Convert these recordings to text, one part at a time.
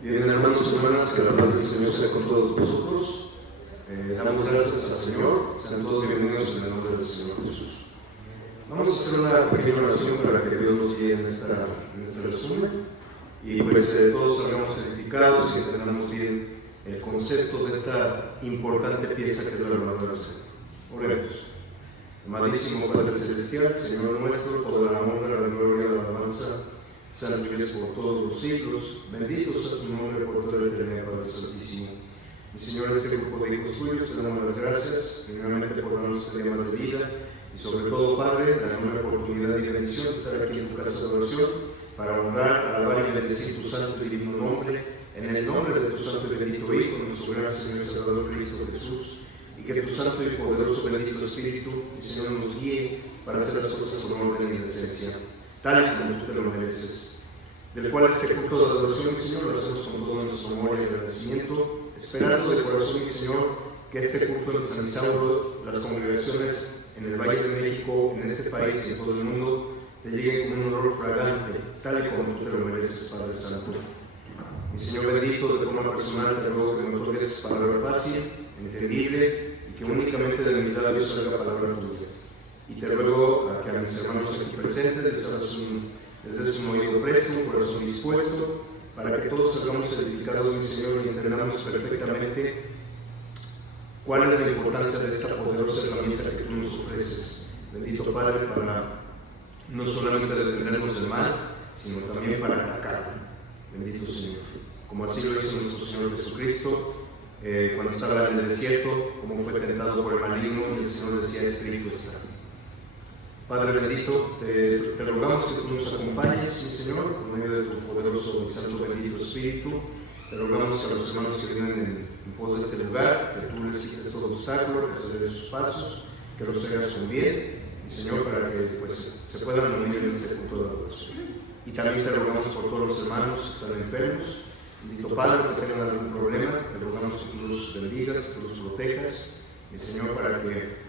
Bien, hermanos y hermanas, que la paz del Señor sea con todos vosotros. Damos gracias al Señor, sean todos bienvenidos en el nombre del Señor Jesús. Vamos a hacer una pequeña oración para que Dios nos guíe en este resumen y pues todos salgamos edificados y entendamos bien el concepto de esta importante pieza que es la armadura del Señor. Oremos. Amadísimo Padre Celestial, Señor nuestro, toda la honra, la gloria, la alabanza, santo eres por todos los siglos, bendito sea tu nombre por toda la eternidad, Padre Santísimo. Mi Señor, este grupo de hijos tuyos, te damos las gracias, primeramente por darnos este día más de vida, y sobre todo, Padre, darnos una oportunidad y bendición de estar aquí en tu casa de oración, para honrar, alabar y bendecir tu santo y divino nombre, en el nombre de tu santo y bendito Hijo, nuestro gran Señor y Salvador Cristo Jesús, y que tu santo y poderoso bendito Espíritu, mi Señor, nos guíe para hacer las cosas con orden y decencia, tal como tú te lo mereces, del cual este culto de adoración, Señor, lo hacemos con todo nuestro amor y agradecimiento, esperando de corazón, Señor, que este culto ensanchando las congregaciones en el Valle de México, en este país y en todo el mundo, te llegue con un olor fragante, tal y como tú te lo mereces, Padre Santo. Mi Señor bendito, de forma personal te ruego que me otorgues palabra fácil, entendible, y que únicamente de mis labios salga palabra tuya. Y te ruego a que a mis hermanos aquí presentes les des un oído presto, un corazón dispuesto, para que todos salgamos edificados, mi Señor, y entendamos perfectamente cuál es la importancia de esta poderosa herramienta que tú nos ofreces. Bendito Padre, para no solamente defendernos del mal, sino también para atacarlo. Bendito Señor. Como así lo hizo nuestro Señor Jesucristo, cuando estaba en el desierto, como fue tentado por el maligno, y el Señor decía, escrito está. Padre bendito, te rogamos que tú nos acompañes, sí, Señor, por medio de tu poderoso y santo bendito Espíritu. Te rogamos a los hermanos que vienen en pos de este lugar, que tú les quites todo obstáculo, que se den sus pasos, que los hagas con bien, y Señor, para que pues, se puedan unir en este culto de adoración. Y también te rogamos por todos los hermanos que están enfermos. Bendito Padre, que tengan algún problema, te rogamos que tú los bendigas, que tú los protejas, y Señor, para que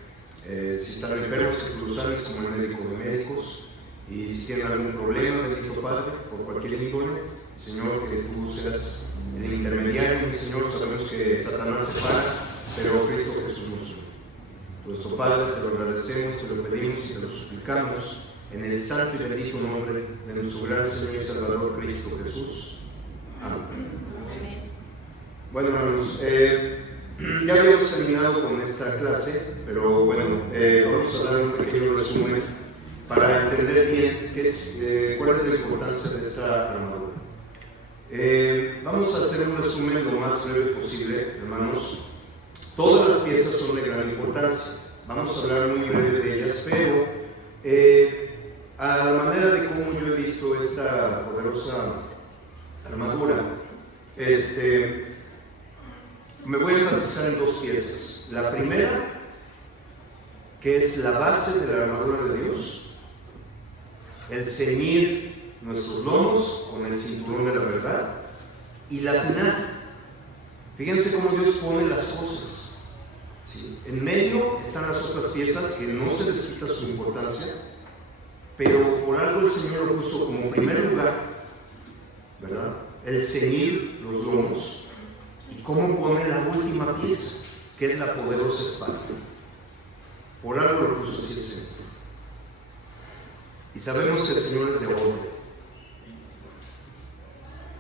si están enfermos, que tú los sanes como el médico de médicos, y si tienen algún problema, bendito Padre, por cualquier índole, Señor, que tú seas el intermediario, mi Señor. Sabemos que Satanás se para, pero Cristo Jesús nos une. Nuestro Padre, te lo agradecemos, te lo pedimos y te lo suplicamos en el santo y bendito nombre de nuestro gran Señor y Salvador Cristo Jesús. Amén. Bueno, hermanos, ya habíamos terminado con esta clase, pero bueno, vamos a dar un pequeño resumen para entender bien cuál es la importancia de esta armadura. Vamos a hacer un resumen lo más breve posible, hermanos. Todas las piezas son de gran importancia. Vamos a hablar muy breve de ellas, pero a la manera de cómo yo he visto esta poderosa armadura, me voy a enfatizar en dos piezas. La primera, que es la base de la armadura de Dios, el ceñir nuestros lomos con el cinturón de la verdad, y la final. Fíjense cómo Dios pone las cosas. ¿Sí? En medio están las otras piezas que no se les quita su importancia, pero por algo el Señor lo puso como primer lugar, ¿verdad? El ceñir los lomos. ¿Y cómo pone la última pieza, que es la poderosa espada? Por algo lo puso así el Señor. Y sabemos que el Señor es de orden.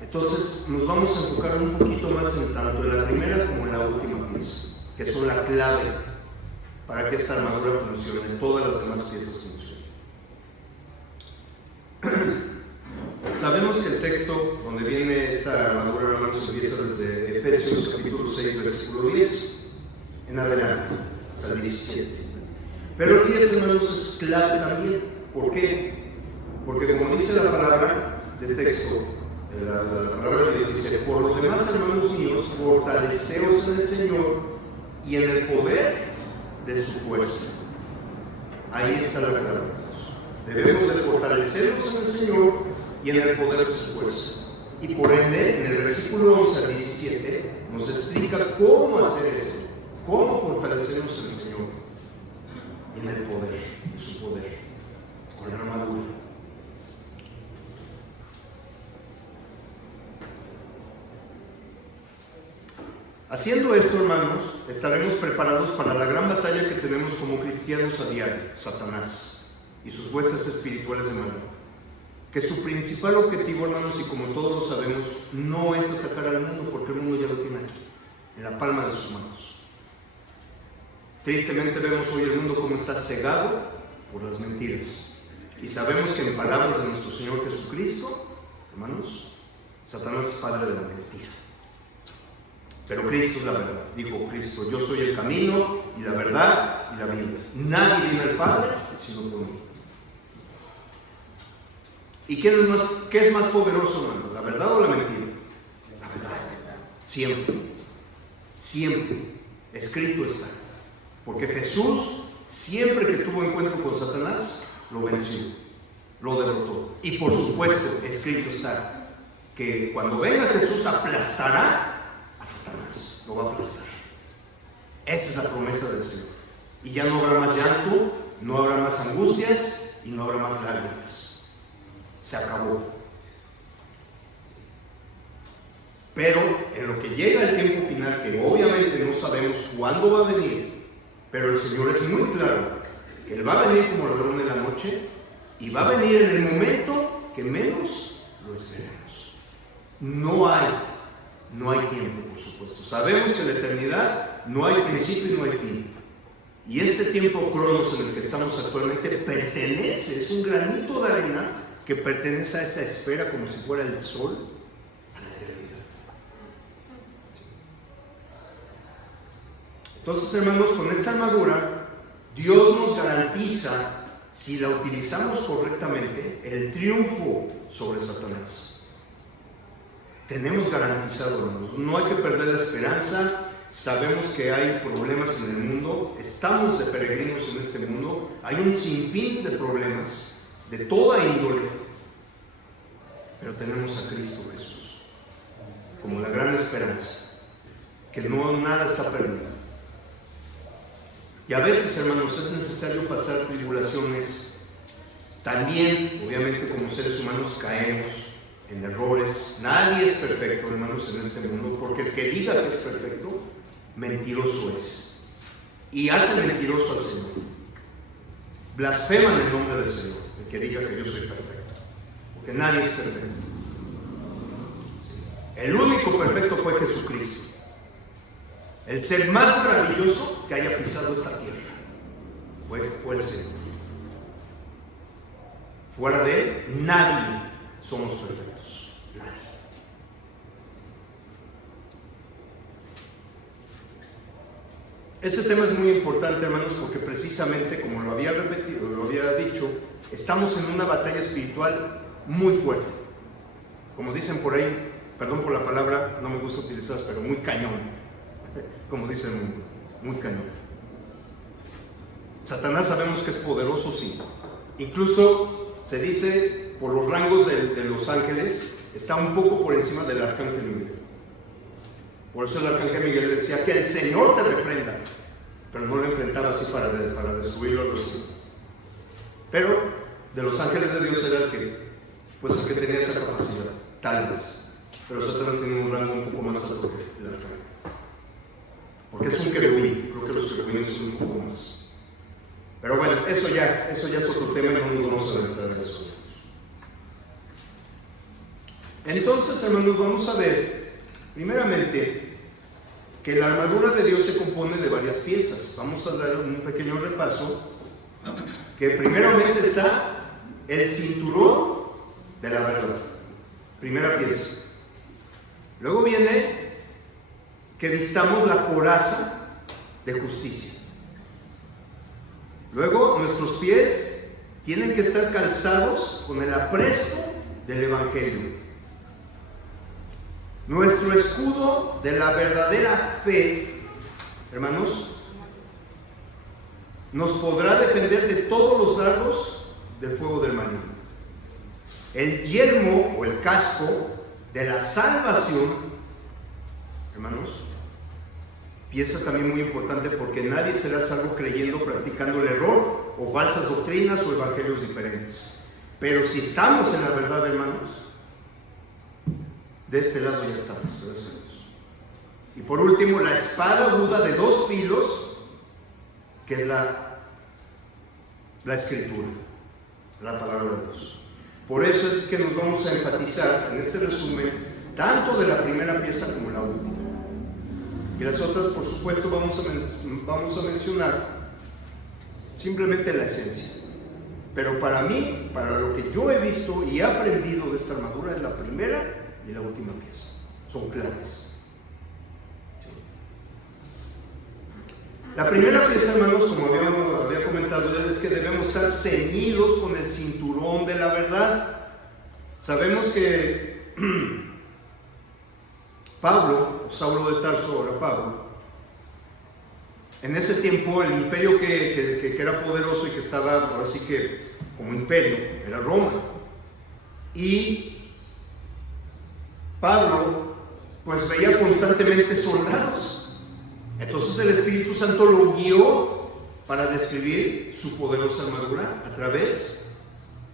Entonces nos vamos a enfocar un poquito más en tanto en la primera como en la última pieza, que son la clave para que esta armadura funcione, todas las demás piezas funcionen. Sabemos que el texto donde viene esta armadura, hermanos, empieza desde Efesios capítulo 6, versículo 10 en adelante, hasta el 17. Pero el 10, hermanos, es clave también. ¿Por qué? Porque como dice la palabra del texto, la palabra que dice, por lo demás, hermanos míos, fortaleceos en el Señor y en el poder de su fuerza. Ahí está la verdad. Debemos de fortalecernos en el Señor y en el poder de su fuerza. Y por ende, en el versículo 11 al 17, nos explica cómo hacer eso, cómo fortalecernos en el Señor y en el poder de su poder, con la armadura. Haciendo esto, hermanos, estaremos preparados para la gran batalla que tenemos como cristianos a diario, Satanás y sus huestes espirituales de maldad. Que su principal objetivo, hermanos, y como todos lo sabemos, no es atacar al mundo, porque el mundo ya lo tiene aquí, en la palma de sus manos. Tristemente vemos hoy el mundo como está cegado por las mentiras. Y sabemos que en palabras de nuestro Señor Jesucristo, hermanos, Satanás es padre de la mentira. Pero Cristo es la verdad. Dijo Cristo: yo soy el camino y la verdad y la vida. Nadie viene al Padre sino por mí. ¿Y qué es más poderoso, hermano? ¿La verdad o la mentira? La verdad. Siempre. Siempre. Escrito está. Porque Jesús, siempre que tuvo encuentro con Satanás, lo venció, lo derrotó. Y por supuesto, escrito está, que cuando venga Jesús aplastará a Satanás, lo va a aplastar. Esa es la promesa del Señor. Y ya no habrá más llanto, no habrá más angustias y no habrá más lágrimas. Se acabó. Pero en lo que llega el tiempo final, que obviamente no sabemos cuándo va a venir, pero el Señor es muy claro, que Él va a venir como ladrón de la noche y va a venir en el momento que menos lo esperemos. No hay tiempo, por supuesto. Sabemos que en la eternidad no hay principio y no hay fin. Y este tiempo cronos en el que estamos actualmente pertenece, es un granito de arena que pertenece a esa esfera como si fuera el sol a la eternidad. Entonces, hermanos, con esta armadura Dios nos garantiza, si la utilizamos correctamente, el triunfo sobre Satanás. Tenemos garantizado, hermanos, no hay que perder la esperanza. Sabemos que hay problemas en el mundo, estamos de peregrinos en este mundo, hay un sinfín de problemas de toda índole, pero tenemos a Cristo Jesús como la gran esperanza, que no nada está perdido. Y a veces, hermanos, es necesario pasar tribulaciones. También, obviamente, como seres humanos caemos en errores. Nadie es perfecto, hermanos, en este mundo, porque el que diga que es perfecto, mentiroso es. Y hace mentiroso al Señor. Blasfeman el nombre del Señor, el que diga que yo soy perfecto. Porque nadie es perfecto. El único perfecto fue Jesucristo. El ser más maravilloso que haya pisado esta tierra fue el Señor. Fuera de Él, nadie somos perfectos. Nadie. Este tema es muy importante, hermanos, porque precisamente, como lo había repetido, lo había dicho, estamos en una batalla espiritual muy fuerte. Como dicen por ahí, perdón por la palabra, no me gusta utilizarla, pero muy cañón. Como dicen, muy cañón. Satanás sabemos que es poderoso, sí. Incluso se dice, por los rangos de los ángeles, está un poco por encima del arcángel Miguel. Por eso el arcángel Miguel decía que el Señor te reprenda, pero no lo enfrentaba así para destruirlo algo así. Pero de los ángeles de Dios era el que tenía esa capacidad, tal vez. Pero Satanás tiene un rango un poco más alto que el arcángel. Porque es un querubín, creo que los querubines son un poco más. Pero bueno, eso ya es otro tema y no nos vamos a entrar en eso. Entonces, hermanos, vamos a ver, primeramente, que la armadura de Dios se compone de varias piezas. Vamos a dar un pequeño repaso, que primeramente está el cinturón de la verdad, primera pieza. Luego viene que vistamos la coraza de justicia. Luego nuestros pies tienen que estar calzados con el apresto del Evangelio. Nuestro escudo de la verdadera fe, hermanos, nos podrá defender de todos los dardos del fuego del maligno. El yelmo o el casco de la salvación, hermanos, pieza también muy importante, porque nadie será salvo creyendo, practicando el error o falsas doctrinas o evangelios diferentes. Pero si estamos en la verdad, hermanos, de este lado ya estamos, gracias a Dios. Y por último, la espada aguda de 2 filos, que es la Escritura, la palabra de Dios. Por eso es que nos vamos a enfatizar en este resumen tanto de la primera pieza como la última. Y las otras, por supuesto, vamos a mencionar simplemente la esencia. Pero para mí, para lo que yo he visto y he aprendido de esta armadura, es la primera y la última pieza. Son claves. La primera pieza, hermanos, como había comentado, es que debemos estar ceñidos con el cinturón de la verdad. Sabemos que Pablo, o Saulo de Tarso, ahora Pablo, en ese tiempo el imperio que era poderoso y que estaba, ahora sí que como imperio, era Roma. Y Pablo pues veía constantemente soldados. Entonces el Espíritu Santo lo guió para describir su poderosa armadura a través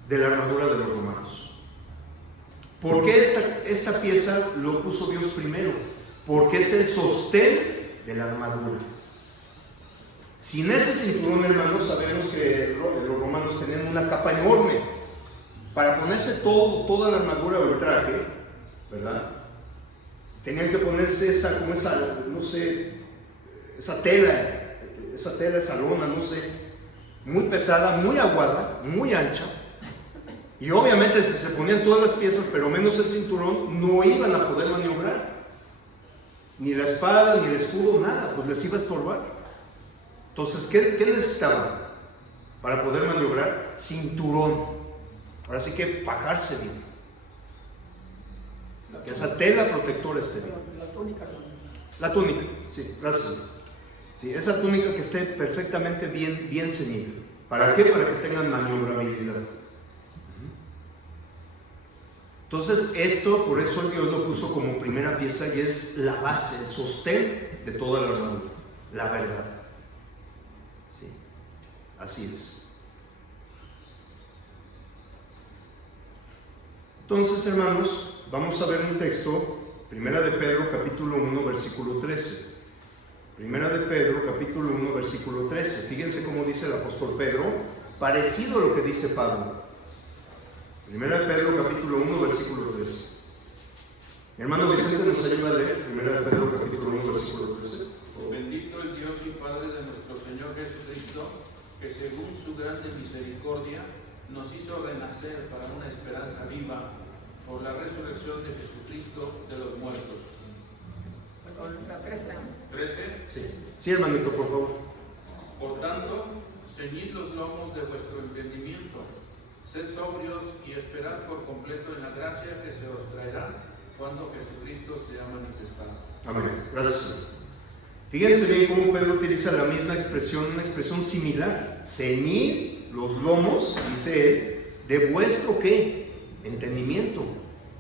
de la armadura de los romanos. ¿Por qué esta pieza lo puso Dios primero? Porque es el sostén de la armadura. Sin ese cinturón, hermanos, sabemos que los romanos tenían una capa enorme para ponerse toda la armadura o el traje, ¿verdad? Tenían que ponerse esa tela, esa lona, no sé, muy pesada, muy aguada, muy ancha. Y obviamente si se ponían todas las piezas, pero menos el cinturón, no iban a poder maniobrar. Ni la espada, ni el escudo, nada, pues les iba a estorbar. Entonces, ¿qué necesitaban para poder maniobrar? Cinturón. Ahora sí que fajarse bien. Que esa tela protectora esté bien. La túnica, sí, gracias. Sí, esa túnica que esté perfectamente bien ceñida. ¿Para qué? Para que tengan maniobrabilidad. Entonces, por eso Dios lo puso como primera pieza y es la base, el sostén de toda la armadura, la verdad. Sí, así es. Entonces, hermanos, vamos a ver un texto, Primera de Pedro, capítulo 1, versículo 13. Primera de Pedro, capítulo 1, versículo 13. Fíjense cómo dice el apóstol Pedro, parecido a lo que dice Pablo. Primera de Pedro, capítulo 1, versículo 13. Mi hermano Vicente nos ayuda a leer. Primera de Pedro, capítulo 1, versículo 13. Bendito el Dios y Padre de nuestro Señor Jesucristo, que según su grande misericordia nos hizo renacer para una esperanza viva por la resurrección de Jesucristo de los muertos. La 13. Sí, sí, hermanito, por favor. Por tanto, ceñid los lomos de vuestro entendimiento, sed sobrios y esperad por completo en la gracia que se os traerá cuando Jesucristo sea manifestado. Amén. Gracias. Fíjense bien cómo Pedro utiliza la misma expresión, una expresión similar. Ceñid los lomos, dice él, de vuestro ¿qué? Entendimiento.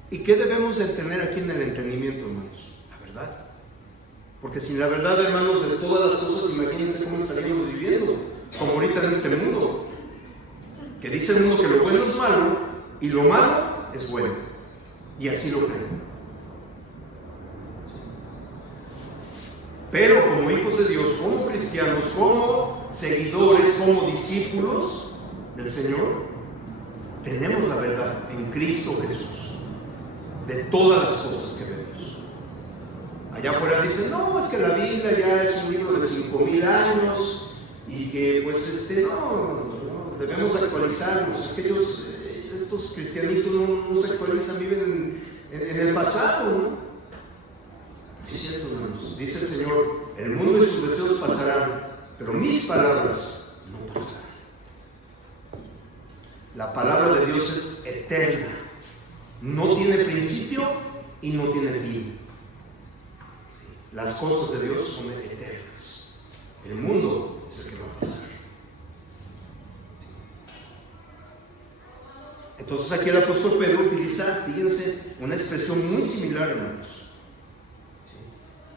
¿Y qué debemos de tener aquí en el entendimiento, hermanos? La verdad. Porque sin la verdad, hermanos, de todas las cosas, imagínense cómo estaríamos viviendo, como ahorita en este mundo. Que dice el mundo que lo bueno es malo y lo malo es bueno. Y así lo creen. Pero como hijos de Dios, como cristianos, como seguidores, como discípulos del Señor, tenemos la verdad en Cristo Jesús de todas las cosas que vemos. Allá afuera dicen, no, es que la Biblia ya es un libro de 5,000 años y que pues no, debemos actualizarnos. Es que estos cristianitos no se actualizan, viven en el pasado, ¿no? Es cierto, hermanos. Dice el Señor, el mundo y sus deseos pasarán, pero mis palabras no pasarán. La palabra de Dios es eterna, no tiene principio y no tiene fin. Las cosas de Dios son eternas. El mundo es el que va a pasar. Entonces aquí el apóstol Pedro utiliza, fíjense, una expresión muy similar, hermanos.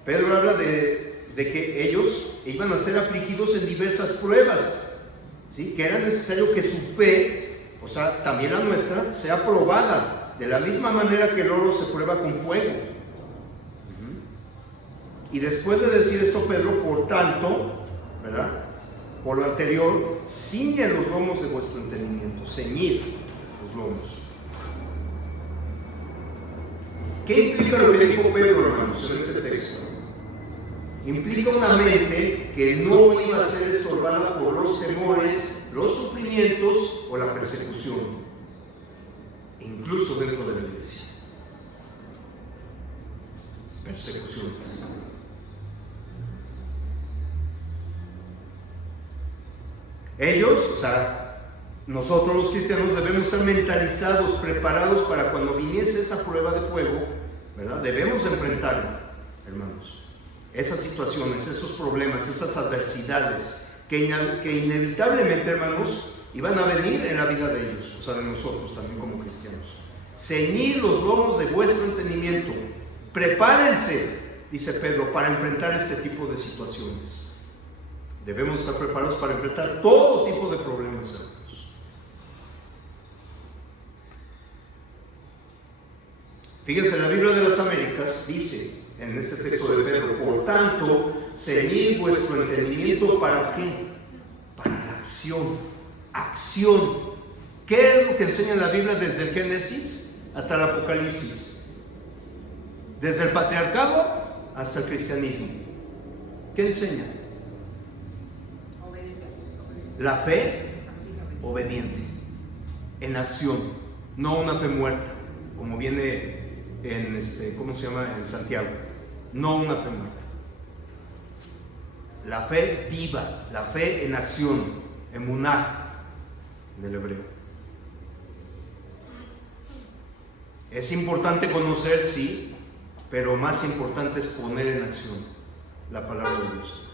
Pedro habla de que ellos iban a ser afligidos en diversas pruebas, ¿sí? Que era necesario que su fe, o sea, también la nuestra, sea probada, de la misma manera que el oro se prueba con fuego. Y después de decir esto, Pedro, por tanto, ¿verdad? Por lo anterior, ciñe los lomos de vuestro entendimiento, ceñid los lomos. ¿Qué implica lo que dijo Pedro, hermanos, en este texto? Implica una mente que no iba a ser estorbada por los temores, los sufrimientos o la persecución, incluso dentro de la iglesia. Persecuciones. Ellos, o sea, nosotros los cristianos debemos estar mentalizados, preparados para cuando viniese esa prueba de fuego, ¿verdad? Debemos enfrentarla, hermanos. Esas situaciones, esos problemas, esas adversidades que inevitablemente, hermanos, iban a venir en la vida de ellos, o sea, de nosotros también como cristianos. Ceñid los lomos de vuestro entendimiento. Prepárense, dice Pedro, para enfrentar este tipo de situaciones. Debemos estar preparados para enfrentar todo tipo de problemas, hermanos. Fíjense, en la Biblia de las Américas dice, en este texto de Pedro, por tanto, ceñid vuestro entendimiento, ¿para qué? Para la acción. Acción. ¿Qué es lo que enseña la Biblia desde el Génesis hasta el Apocalipsis? Desde el patriarcado hasta el cristianismo. ¿Qué enseña? La fe obediente, en acción, no una fe muerta, como viene en ¿cómo se llama? En Santiago. No una fe muerta. La fe viva, la fe en acción, emuná, en el hebreo. Es importante conocer, sí, pero más importante es poner en acción la palabra de Dios.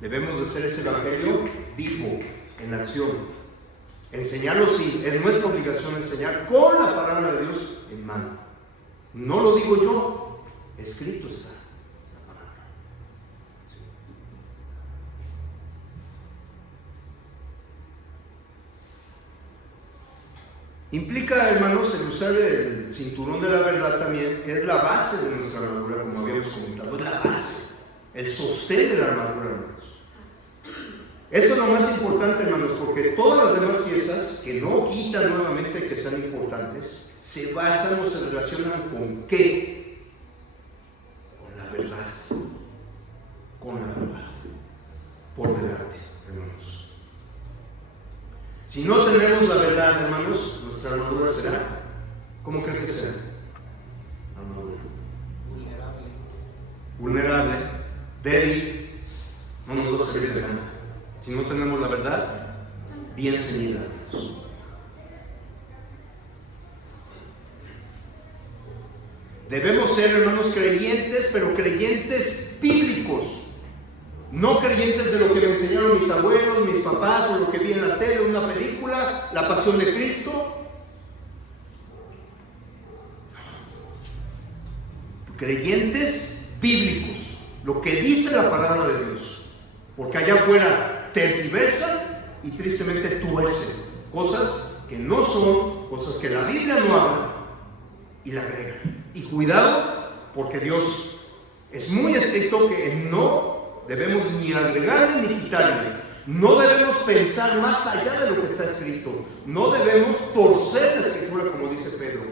Debemos de hacer ese evangelio vivo, en acción. Enseñarlo, sí, es nuestra obligación enseñar con la palabra de Dios en mano. No lo digo yo, escrito está la palabra. Sí. Implica, hermanos, el usar el cinturón de la verdad también, que es la base de nuestra armadura, como habíamos comentado, es la base, el sostén de la armadura, hermanos. Esto es lo más importante, hermanos, porque todas las demás piezas, que no quitan nuevamente que sean importantes, se basan o se relacionan con ¿qué? Con la verdad. Con la verdad. Por delante, hermanos. Si no tenemos la verdad, hermanos, nuestra armadura será, ¿cómo creen que será? Armadura. Vulnerable, débil, no nos va a servir de nada. Si no tenemos la verdad bien ceñida. Debemos ser, hermanos, creyentes, pero creyentes bíblicos. No creyentes de lo que me enseñaron mis abuelos, mis papás, o lo que vi en la tele, una película, la pasión de Cristo. Creyentes bíblicos, lo que dice la palabra de Dios. Porque allá afuera tergiversan y tristemente tuercen cosas que no son, cosas que la Biblia no habla y la agregan. Y cuidado, porque Dios es muy estricto que no debemos ni agregarle ni quitarle. No debemos pensar más allá de lo que está escrito. No debemos torcer la escritura, como dice Pedro.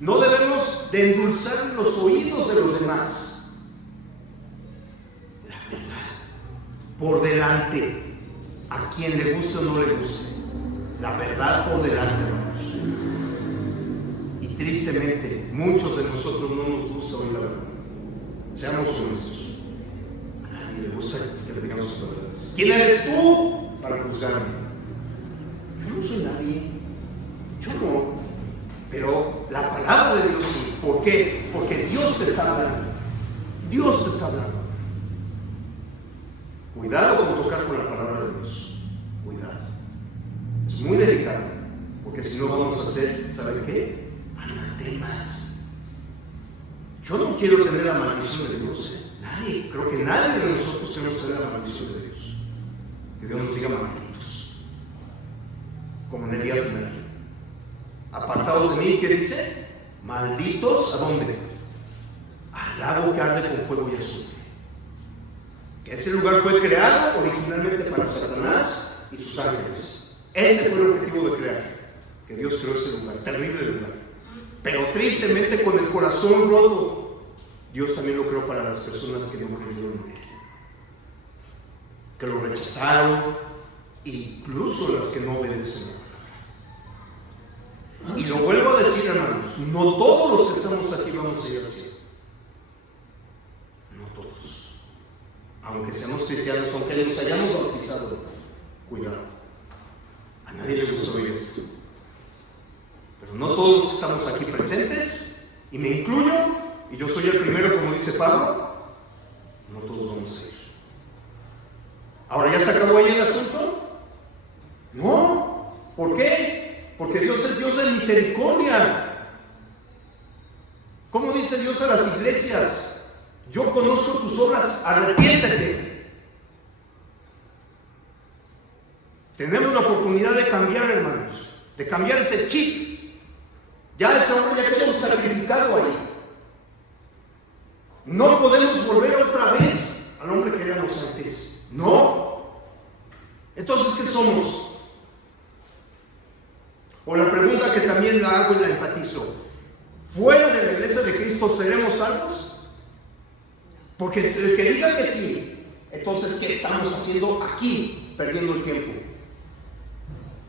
No debemos de endulzar los oídos de los demás. La verdad, por delante. A quien le guste o no le guste, la verdad por delante, hermanos. Y tristemente, muchos de nosotros no nos gusta oír la verdad. Seamos honestos. A nadie le gusta que le digamos las verdades. ¿Quién eres tú para juzgarme? Yo no soy nadie. Yo no. Pero la palabra de Dios sí. ¿Por qué? Porque Dios te está hablando. Dios te está hablando. Cuidado con tocar con la palabra de Dios. Cuidado. Es muy delicado. Porque si no vamos a hacer, ¿saben qué? Anatemas. Yo no quiero tener la maldición de Dios. Nadie, creo que nadie de nosotros queremos tener la maldición de Dios. Que Dios nos diga malditos. Como en el día final. Apartados de mí, ¿qué dice? Malditos, ¿a dónde? Al lago que arde con fuego y azufre. Ese lugar fue creado originalmente para Satanás y sus ángeles. Ese fue el objetivo de crear, que Dios creó ese lugar, terrible lugar. Pero tristemente, con el corazón roto, Dios también lo creó para las personas que no creyeron en Él, que lo rechazaron, incluso las que no obedecen. Y lo vuelvo a decir, hermanos, no todos los que estamos aquí vamos a ir al cielo. No todos. Aunque seamos cristianos, aunque nos hayamos bautizado, cuidado. A nadie le gusta oír esto. Pero no todos los que estamos aquí presentes, y me incluyo, y yo soy el primero, como dice Pablo, no todos vamos a ir. ¿Ahora ya se acabó ahí el asunto? No. ¿Por qué? Porque Dios es Dios de misericordia. ¿Cómo dice Dios a las iglesias? Yo conozco tus obras, arrepiéntete. Tenemos la oportunidad de cambiar, hermanos, de cambiar ese chip. Ya ese hombre ya quedó sacrificado ahí. No podemos volver otra vez al hombre que éramos antes. No. Entonces, ¿qué somos? O la pregunta que también la hago y la enfatizo: ¿fuera de la iglesia de Cristo seremos salvos? Porque el que diga que sí, entonces ¿qué estamos haciendo aquí, perdiendo el tiempo?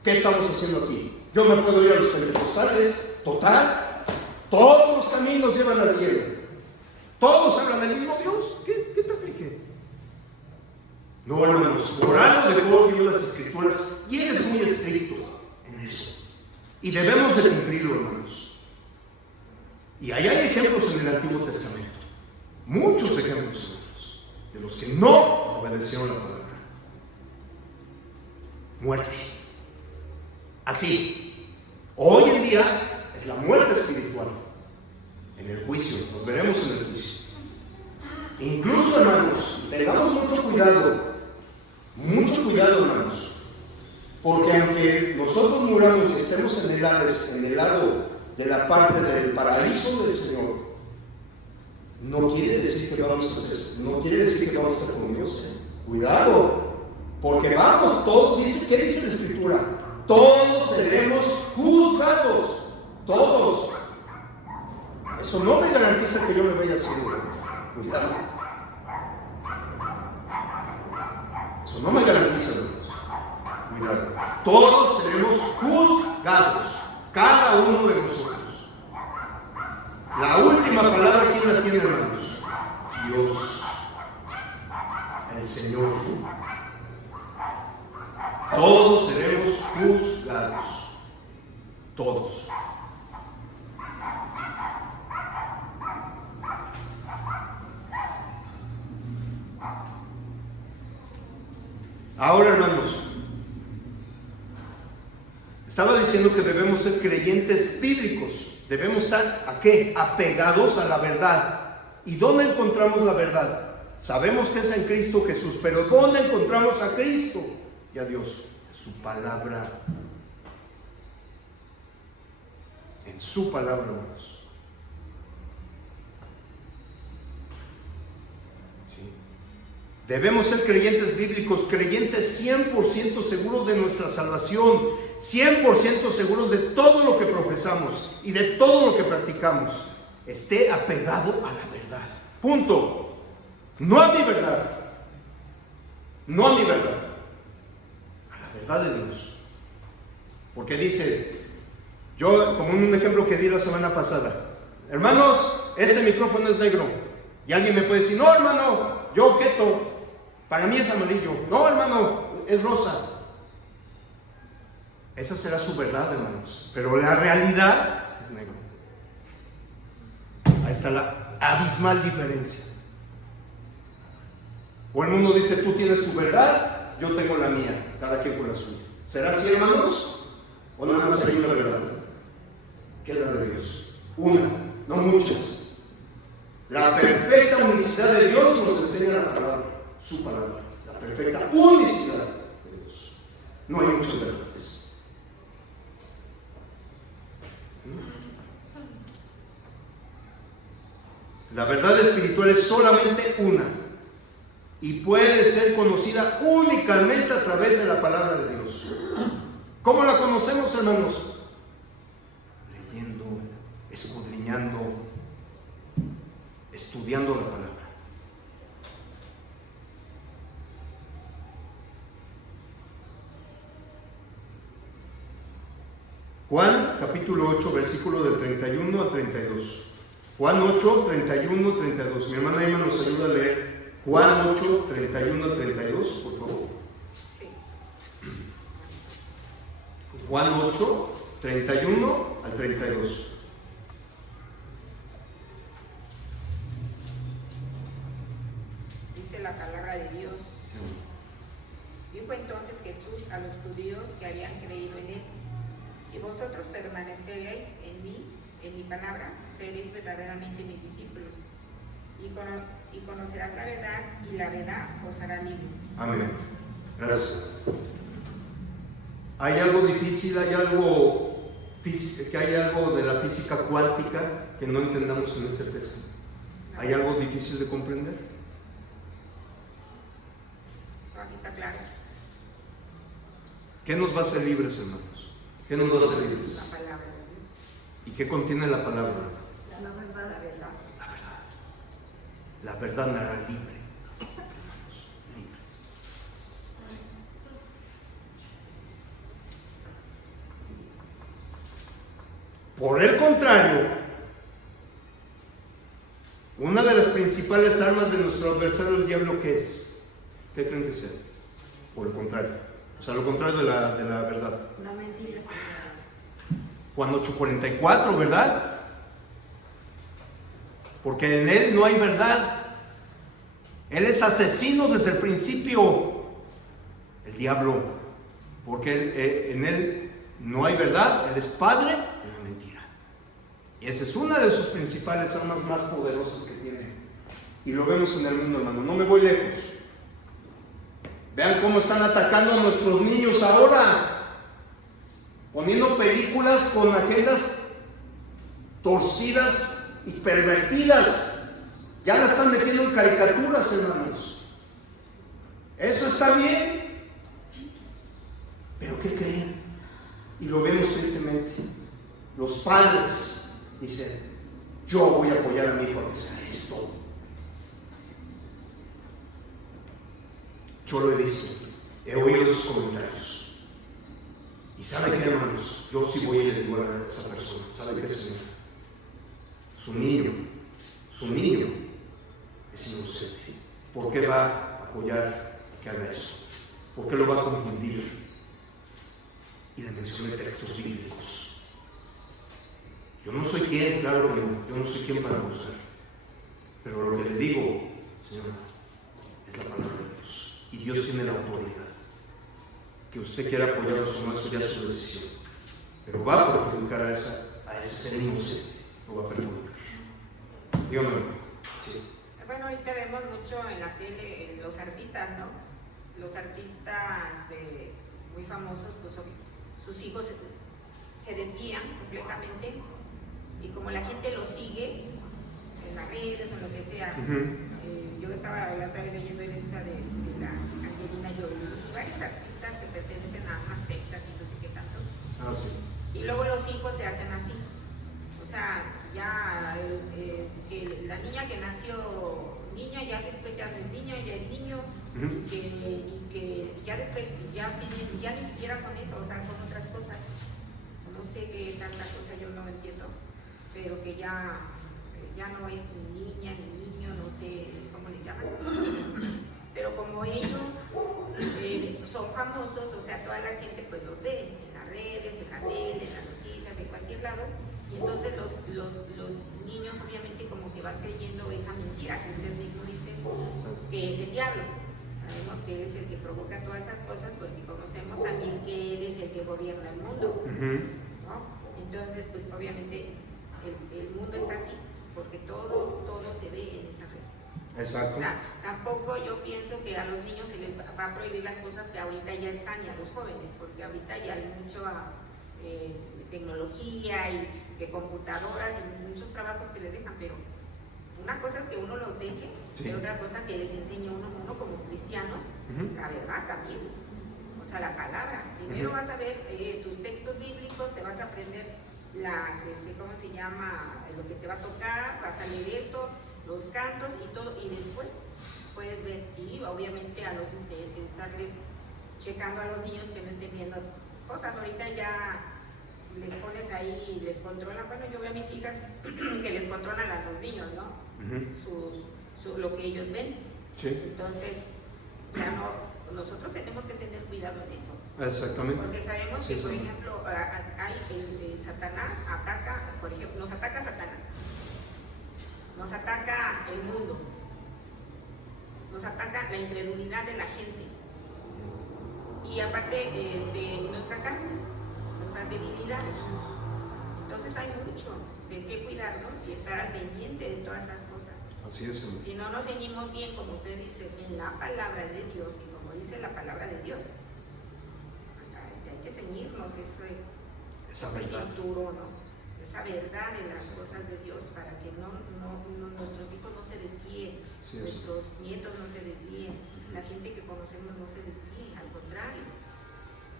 ¿Qué estamos haciendo aquí? Yo me puedo ir a los pentecostales, total, todos los caminos llevan al cielo, todos hablan del mismo Dios. ¿Qué te aflige? No, hermanos, por algo dejó Dios las escrituras y Él es muy estricto en eso. Y debemos de cumplirlo, hermanos. Y ahí hay ejemplos en el Antiguo Testamento. Muchos ejemplos, hermanos, de los que no obedecieron la palabra. Muerte. Así. Hoy en día es la muerte espiritual. En el juicio. Nos veremos en el juicio. Incluso, hermanos, tengamos mucho cuidado. Mucho cuidado, hermanos. Porque aunque nosotros muramos y estemos en el lado de la parte del paraíso del Señor, no quiere decir que vamos a estar con Dios. Cuidado, porque vamos todos, ¿qué dice la Escritura? Todos seremos juzgados, todos. Eso no me garantiza que yo me vaya a cielo. Cuidado. Eso no me garantiza. Cuidado. Todos seremos juzgados, cada uno de nosotros. La última palabra, ¿quién la tiene, hermanos? Dios, el Señor. Todos seremos juzgados, todos. Ahora, hermanos, estaba diciendo que debemos ser creyentes bíblicos. Debemos estar, ¿a qué? Apegados a la verdad. ¿Y dónde encontramos la verdad? Sabemos que es en Cristo Jesús, pero ¿dónde encontramos a Cristo y a Dios? En su palabra. En su palabra, hermanos. Sí. Debemos ser creyentes bíblicos, creyentes 100% seguros de nuestra salvación, 100% seguros de todo lo que profesamos y de todo lo que practicamos. Esté apegado a la verdad. Punto. No a mi verdad. No a mi verdad. A la verdad de Dios. Porque dice, yo, como un ejemplo que di la semana pasada, hermanos, ese micrófono es negro. Y alguien me puede decir, no, hermano, yo objeto, para mí es amarillo. No, hermano, es rosa. Esa será su verdad, hermanos. Pero la realidad es que es negro. Ahí está la abismal diferencia. O el mundo dice, tú tienes tu verdad, yo tengo la mía, cada quien con la suya. ¿Será así, hermanos? ¿O nada más hay una verdad? Que es la de Dios. Una, no muchas. La perfecta unicidad de Dios nos enseña la palabra, su palabra. La perfecta unicidad de Dios. No hay muchas verdades. La verdad espiritual es solamente una. y puede ser conocida únicamente a través de la palabra de Dios. ¿Cómo la conocemos, hermanos? Leyendo, escudriñando, estudiando la palabra. Juan capítulo 8, versículo del 31 al 32. Juan 8, 31, 32. Mi hermana Emma nos ayuda a leer Juan 8, 31 al 32, por favor. Sí. Juan 8, 31 al 32. Dice la palabra de Dios. Dijo entonces Jesús a los judíos que habían creído en él: si vosotros permaneceréis en mí, en mi palabra, seréis verdaderamente mis discípulos, y conocerás la verdad, y la verdad os hará libres. Amén. Gracias. ¿Hay algo difícil? ¿Hay algo de la física cuántica que no entendamos en este texto? ¿Hay algo difícil de comprender? No, aquí está claro. ¿Qué nos va a hacer libres, hermanos? ¿Qué nos va a hacer La libres? palabra de Dios. ¿Y qué contiene la palabra? La verdad. La verdad. La verdad me hará libre. Hermanos, libre. Por el contrario, una de las principales armas de nuestro adversario, el diablo, ¿qué es? ¿Qué creen que sea? Por el contrario. O sea, lo contrario de la verdad. Una mentira. Juan 8:44, ¿verdad? Porque en él no hay verdad. Él es asesino desde el principio, el diablo, porque en él no hay verdad. Él es padre de la mentira. Y esa es una de sus principales armas más poderosas que tiene. Y lo vemos en el mundo, hermano. No me voy lejos. Vean cómo están atacando a nuestros niños ahora, poniendo películas con agendas torcidas y pervertidas. Ya la están metiendo en caricaturas, hermanos. Eso está bien, pero ¿qué creen? Y lo vemos tristemente. Los padres dicen: yo voy a apoyar a mi hijo a que sea esto. Yo lo he visto, he oído sus comentarios. ¿Y sabe qué, hermanos? Yo sí voy a ayudar a esa persona. ¿Sabe qué, señor? Su niño es inocente. ¿Por qué va a apoyar que haga eso? ¿Por qué lo va a confundir? Y le mencioné textos bíblicos. Yo no soy quien, claro que no, yo no soy quien para juzgar. Pero lo que le digo, señora, es la palabra de Dios. Y Dios tiene la autoridad. Que usted quiera apoyar a su maestro, ya es su decisión. Pero va a perjudicar a ese ser inocente. Lo va a perjudicar. Dígame. Sí. Bueno, ahorita vemos mucho en la tele los artistas, ¿no? Los artistas muy famosos, pues sus hijos se desvían completamente, y como la gente los sigue en las redes o lo que sea. Yo estaba la otra vez leyendo esa de la Angelina Jolie y varios artistas que pertenecen a unas sectas y no sé qué tanto. Sí. Y luego los hijos se hacen así. O sea, ya que la niña que nació niña, ya después ya no es niña, ya es niño, y que ya después ya ni siquiera son eso, o sea, son otras cosas. No sé qué tanta cosa, yo no entiendo, pero que ya no es ni niña ni niño, no sé cómo le llaman. Pero como ellos son famosos, o sea, toda la gente pues los ve en las redes, en la tele, en las noticias, en cualquier lado, y entonces los niños obviamente como que van creyendo esa mentira que usted mismo dice, que es el diablo. Sabemos que él es el que provoca todas esas cosas, porque conocemos también que él es el que gobierna el mundo, ¿no? Entonces, pues obviamente el mundo está así, porque todo se ve en esa red. Exacto. O sea, tampoco yo pienso que a los niños se les va a prohibir las cosas que ahorita ya están, y a los jóvenes, porque ahorita ya hay mucha tecnología y que computadoras y muchos trabajos que les dejan, pero una cosa es que uno los deje, Sí. pero otra cosa que les enseñe uno como cristianos, la verdad también. O sea, la palabra. Primero vas a ver tus textos bíblicos, te vas a aprender las, ¿cómo se llama? Lo que te va a tocar, vas a leer esto, los cantos y todo, y después puedes ver, y obviamente a los estarles checando a los niños que no estén viendo cosas. Ahorita ya les pones ahí, les controlan. Bueno, yo veo a mis hijas que les controlan a los niños, ¿no? Lo que ellos ven. Sí. Entonces, ya no, nosotros tenemos que tener cuidado en eso. Exactamente. Porque sabemos Sí, que, por sí. ejemplo, Satanás ataca, por ejemplo, nos ataca Satanás, nos ataca el mundo, nos ataca la incredulidad de la gente. Y aparte, nuestra carne, nuestras debilidades. Entonces hay mucho de qué cuidarnos y estar al pendiente de todas esas cosas. Así es, hermano. Si no nos ceñimos bien, como usted dice, en la palabra de Dios, y como dice la palabra de Dios, hay que ceñirnos ese verdad. cinturón, ¿no? Esa verdad de las cosas de Dios, para que nuestros hijos no se desvíen, Sí, nuestros nietos no se desvíen, la gente que conocemos no se desvíe, al contrario.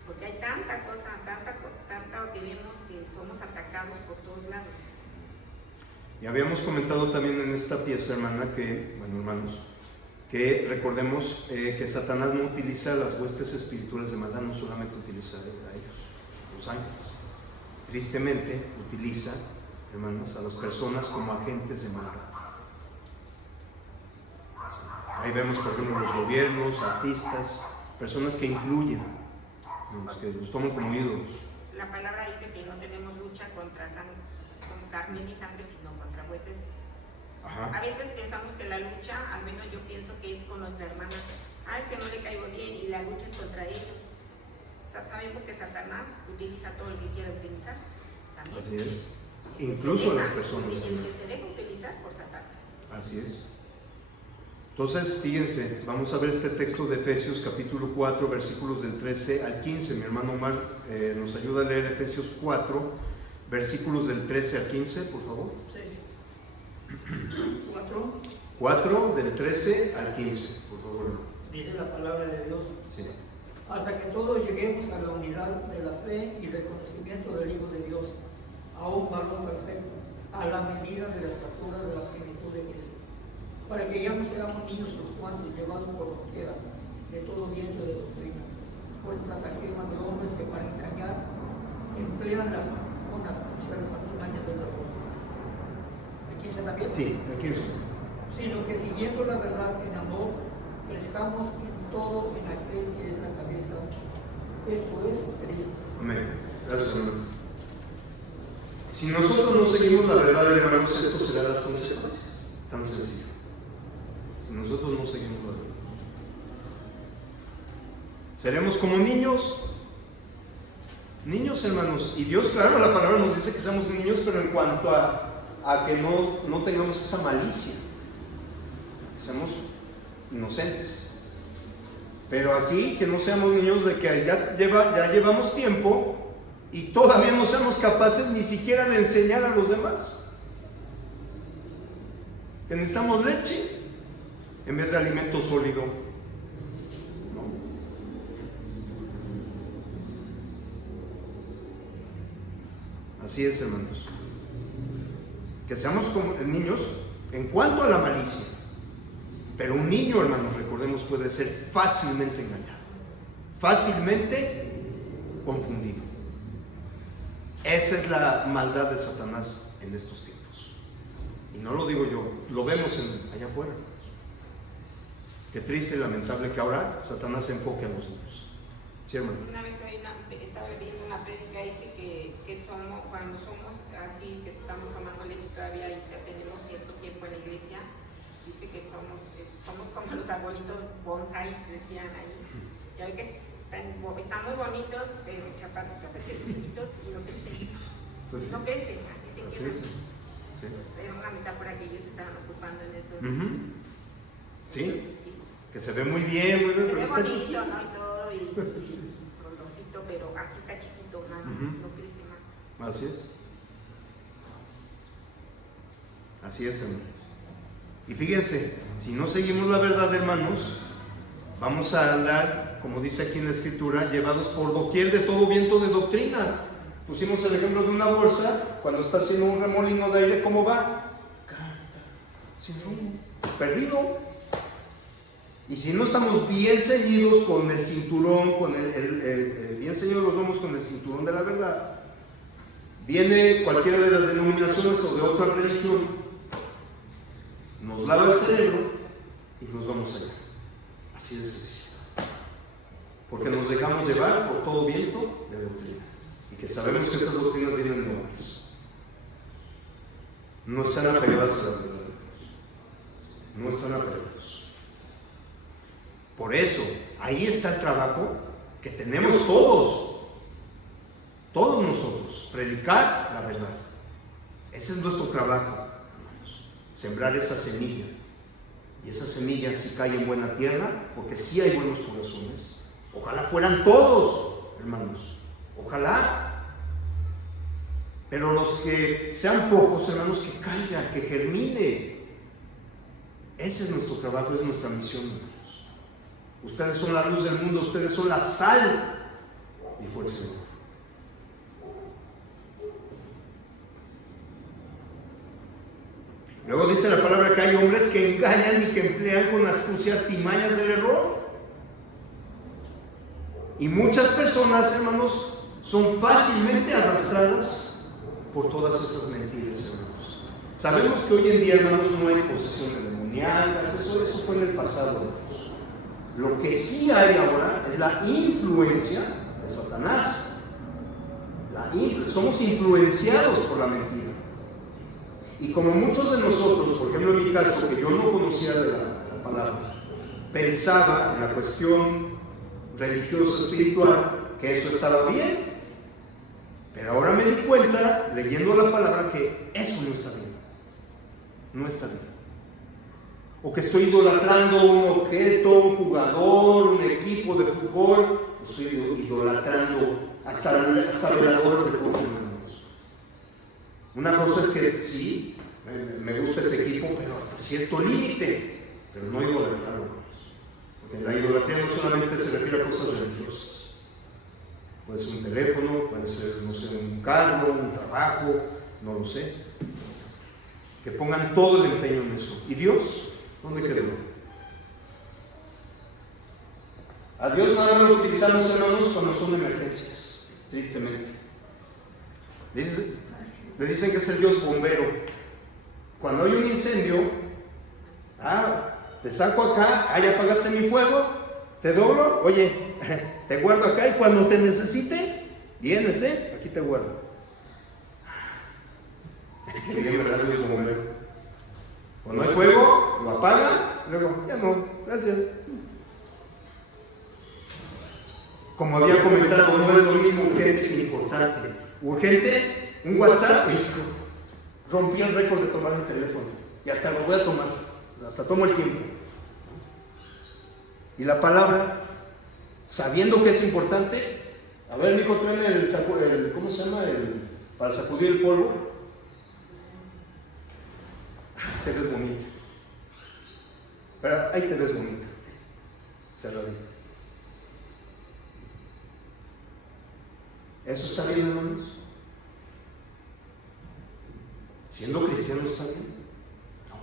Porque hay tanta cosa, tanta que vemos que somos atacados por todos lados. Y habíamos comentado también en esta pieza, hermana, hermanos, que recordemos que Satanás no utiliza las huestes espirituales de maldad, no solamente utiliza a ellos, los ángeles. Tristemente utiliza, hermanas, a las personas como agentes de maldad. Ahí vemos, por ejemplo, los gobiernos, artistas, personas que influyen, que los toman como ídolos. La palabra dice que no tenemos lucha contra con carne ni sangre, sino contra huestes. Ajá. A veces pensamos que la lucha, al menos yo pienso que es con nuestra hermana. Es que no le caigo bien, y la lucha es contra ellos. O sea, sabemos que Satanás utiliza todo lo que quiera utilizar también. Así es. Incluso las personas. El que se deja utilizar por Satanás. Así es. Entonces, fíjense, vamos a ver este texto de Efesios capítulo 4, versículos del 13 al 15. Mi hermano Omar nos ayuda a leer Efesios 4, versículos del 13 al 15, por favor. Sí. 4. 4 del 13 al 15, por favor. Dice la palabra de Dios. Sí. Hasta que todos lleguemos a la unidad de la fe y reconocimiento del Hijo de Dios, a un varón perfecto, a la medida de la estatura de la plenitud de Cristo, para que ya no seamos niños fluctuantes, llevados por doquiera de todo viento de doctrina, por estratagema de hombres que para engañar emplean las artimañas del error. ¿Aquí se también? Sí, el 15. Sino que siguiendo la verdad en amor, crezcamos en todo en aquel que es la cabeza, esto es Cristo. Amén. Gracias, hermano. Si nosotros no seguimos la verdad, hermanos, esto será las consecuencias. Tan sencillo. Si nosotros no seguimos la verdad, seremos como niños, hermanos. Y Dios, claro, la palabra nos dice que somos niños, pero en cuanto a que no tengamos esa malicia, que seamos inocentes. Pero aquí, que no seamos niños de que ya llevamos tiempo y todavía no seamos capaces ni siquiera de enseñar a los demás que necesitamos leche en vez de alimento sólido. ¿No? Así es, hermanos. Que seamos como niños en cuanto a la malicia. Pero un niño, hermanos, recordemos, puede ser fácilmente engañado, fácilmente confundido. Esa es la maldad de Satanás en estos tiempos. Y no lo digo yo, lo vemos allá afuera, hermanos. Qué triste y lamentable que ahora Satanás se enfoque a los niños. Sí, hermano. Una vez estaba viendo una prédica, dice que somos, cuando somos así, que estamos tomando leche todavía y que tenemos cierto tiempo en la iglesia, dice que somos como los arbolitos bonsai, decían ahí. Ya ve que están muy bonitos, pero chaparritos, chiquitos, y no crecen. Pues sí. No crecen, así se Así quedan. es. Sí. Pues era una metáfora que ellos estaban ocupando en eso. Sí. Entonces, sí. Que se ve muy bien, Se pero ve está bonito, chiquito. ¿no? Y todo, y frondosito, pero así está chiquito, nada más, no crece más. Así es. Así es, hermano. Y fíjense, si no seguimos la verdad, hermanos, vamos a andar, como dice aquí en la Escritura, llevados por doquier de todo viento de doctrina. Pusimos el ejemplo de una bolsa, cuando está haciendo un remolino de aire, ¿cómo va? Sin rumbo, perdido. Y si no estamos bien ceñidos con el cinturón, bien ceñidos los lomos con el cinturón de la verdad, viene cualquiera de las denominaciones o de otra religión, nos lava el cerebro y nos vamos allá. Así de sencillo. Porque nos dejamos llevar por todo viento de doctrina. Y que sabemos que esas doctrinas vienen de hombres. No están apegadas a la verdad. No están apegados. Por eso, ahí está el trabajo que tenemos todos nosotros, predicar la verdad. Ese es nuestro trabajo, hermanos, sembrar esa semilla. Y esa semilla si cae en buena tierra, porque sí hay buenos corazones. Ojalá fueran todos, hermanos, ojalá. Pero los que sean pocos, hermanos, que caiga, que germine. Ese es nuestro trabajo, es nuestra misión, hermanos. Ustedes son la luz del mundo, ustedes son la sal, dijo el Señor. Luego dice la palabra que hay hombres que engañan y que emplean con astucia artimañas del error. Y muchas personas, hermanos, son fácilmente arrastradas por todas esas mentiras, hermanos. Sabemos que hoy en día, hermanos, no hay posesiones demoníacas, eso fue en el pasado, hermanos. Lo que sí hay ahora es la influencia de Satanás. Somos influenciados por la mentira. Y como muchos de nosotros, por ejemplo en mi caso, que yo no conocía de la palabra, pensaba en la cuestión religiosa, espiritual, que eso estaba bien. Pero ahora me di cuenta, leyendo la palabra, que eso no está bien. No está bien. O que estoy idolatrando un objeto, un jugador, un equipo de fútbol, o estoy idolatrando a salvadores de fútbol. Una cosa es que sí, me gusta ese equipo, pero hasta cierto límite, pero no idolatrarlo. Porque la idolatría no solamente se refiere a cosas religiosas. Puede ser un teléfono, puede ser, no sé, un cargo, un trabajo, no lo sé. Que pongan todo el empeño en eso. ¿Y Dios? ¿Dónde quedó? A Dios nada más lo utilizamos, hermanos, cuando son emergencias, tristemente. Le dicen que es el Dios bombero. Cuando hay un incendio, te saco acá, ya apagaste mi fuego, te doblo, oye, te guardo acá y cuando te necesite, vienes, aquí te guardo. Que diga verdad, Dios bombero. Cuando hay fuego, lo apaga, luego, ya no, gracias. Como había comentado, no es lo mismo urgente que importante. Urgente, un WhatsApp, rompí el récord de tomar el teléfono. Y hasta lo voy a tomar, hasta tomo el tiempo. Y la palabra, sabiendo que es importante, a ver, mijo, tráeme el ¿cómo se llama? Para sacudir el polvo. Te ves bonita. Pero ahí te ves bonita. Cerradita. ¿Eso está bien, hermanos? ¿Siendo cristianos está bien? No.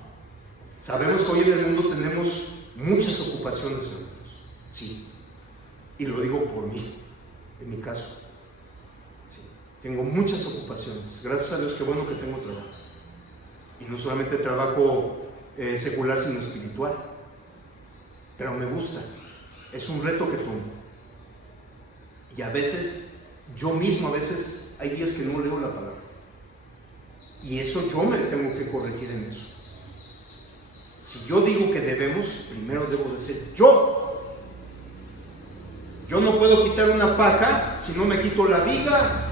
Sabemos que hoy en el mundo tenemos muchas ocupaciones, hermanos. Sí. Y lo digo por mí, en mi caso. Sí. Tengo muchas ocupaciones. Gracias a Dios, qué bueno que tengo trabajo. Y no solamente trabajo secular, sino espiritual. Pero me gusta. Es un reto que tomo. Y a veces, yo mismo, hay días que no leo la palabra. Y eso yo me tengo que corregir en eso. Si yo digo que debemos, primero debo de ser yo. Yo no puedo quitar una paja si no me quito la viga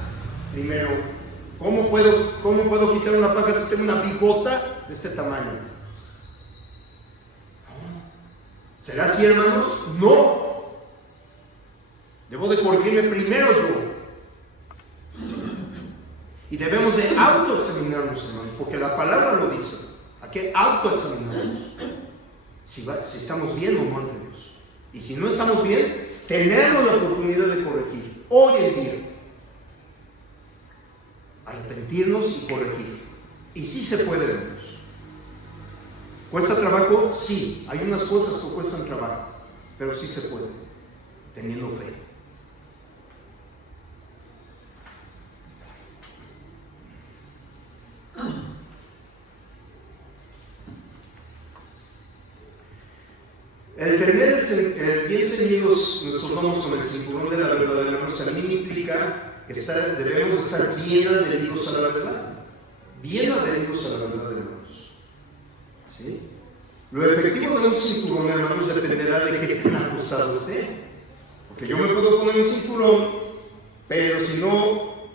primero. ¿Cómo puedo quitar una paja si tengo una bigota de este tamaño? ¿Será así, hermanos? No. Debo de corregirme primero yo. Y debemos de autoexaminarnos, hermanos, porque la palabra lo dice. Hay que autoexaminarnos si estamos bien o no ante Dios. Y si no estamos bien, tenemos la oportunidad de corregir hoy en día. Arrepentirnos y corregir. Y sí se puede, hermanos. ¿Cuesta trabajo? Sí. Hay unas cosas que cuestan trabajo, pero sí se puede, teniendo fe. El tener bien ceñidos nuestros lomos con el cinturón de la verdad, hermanos, también implica que debemos estar bien adheridos a la verdad. Bien adheridos a la verdad, hermanos. ¿Sí? Lo efectivo de un cinturón, hermanos, dependerá de qué tan ajustado esté. Porque yo me puedo poner un cinturón, pero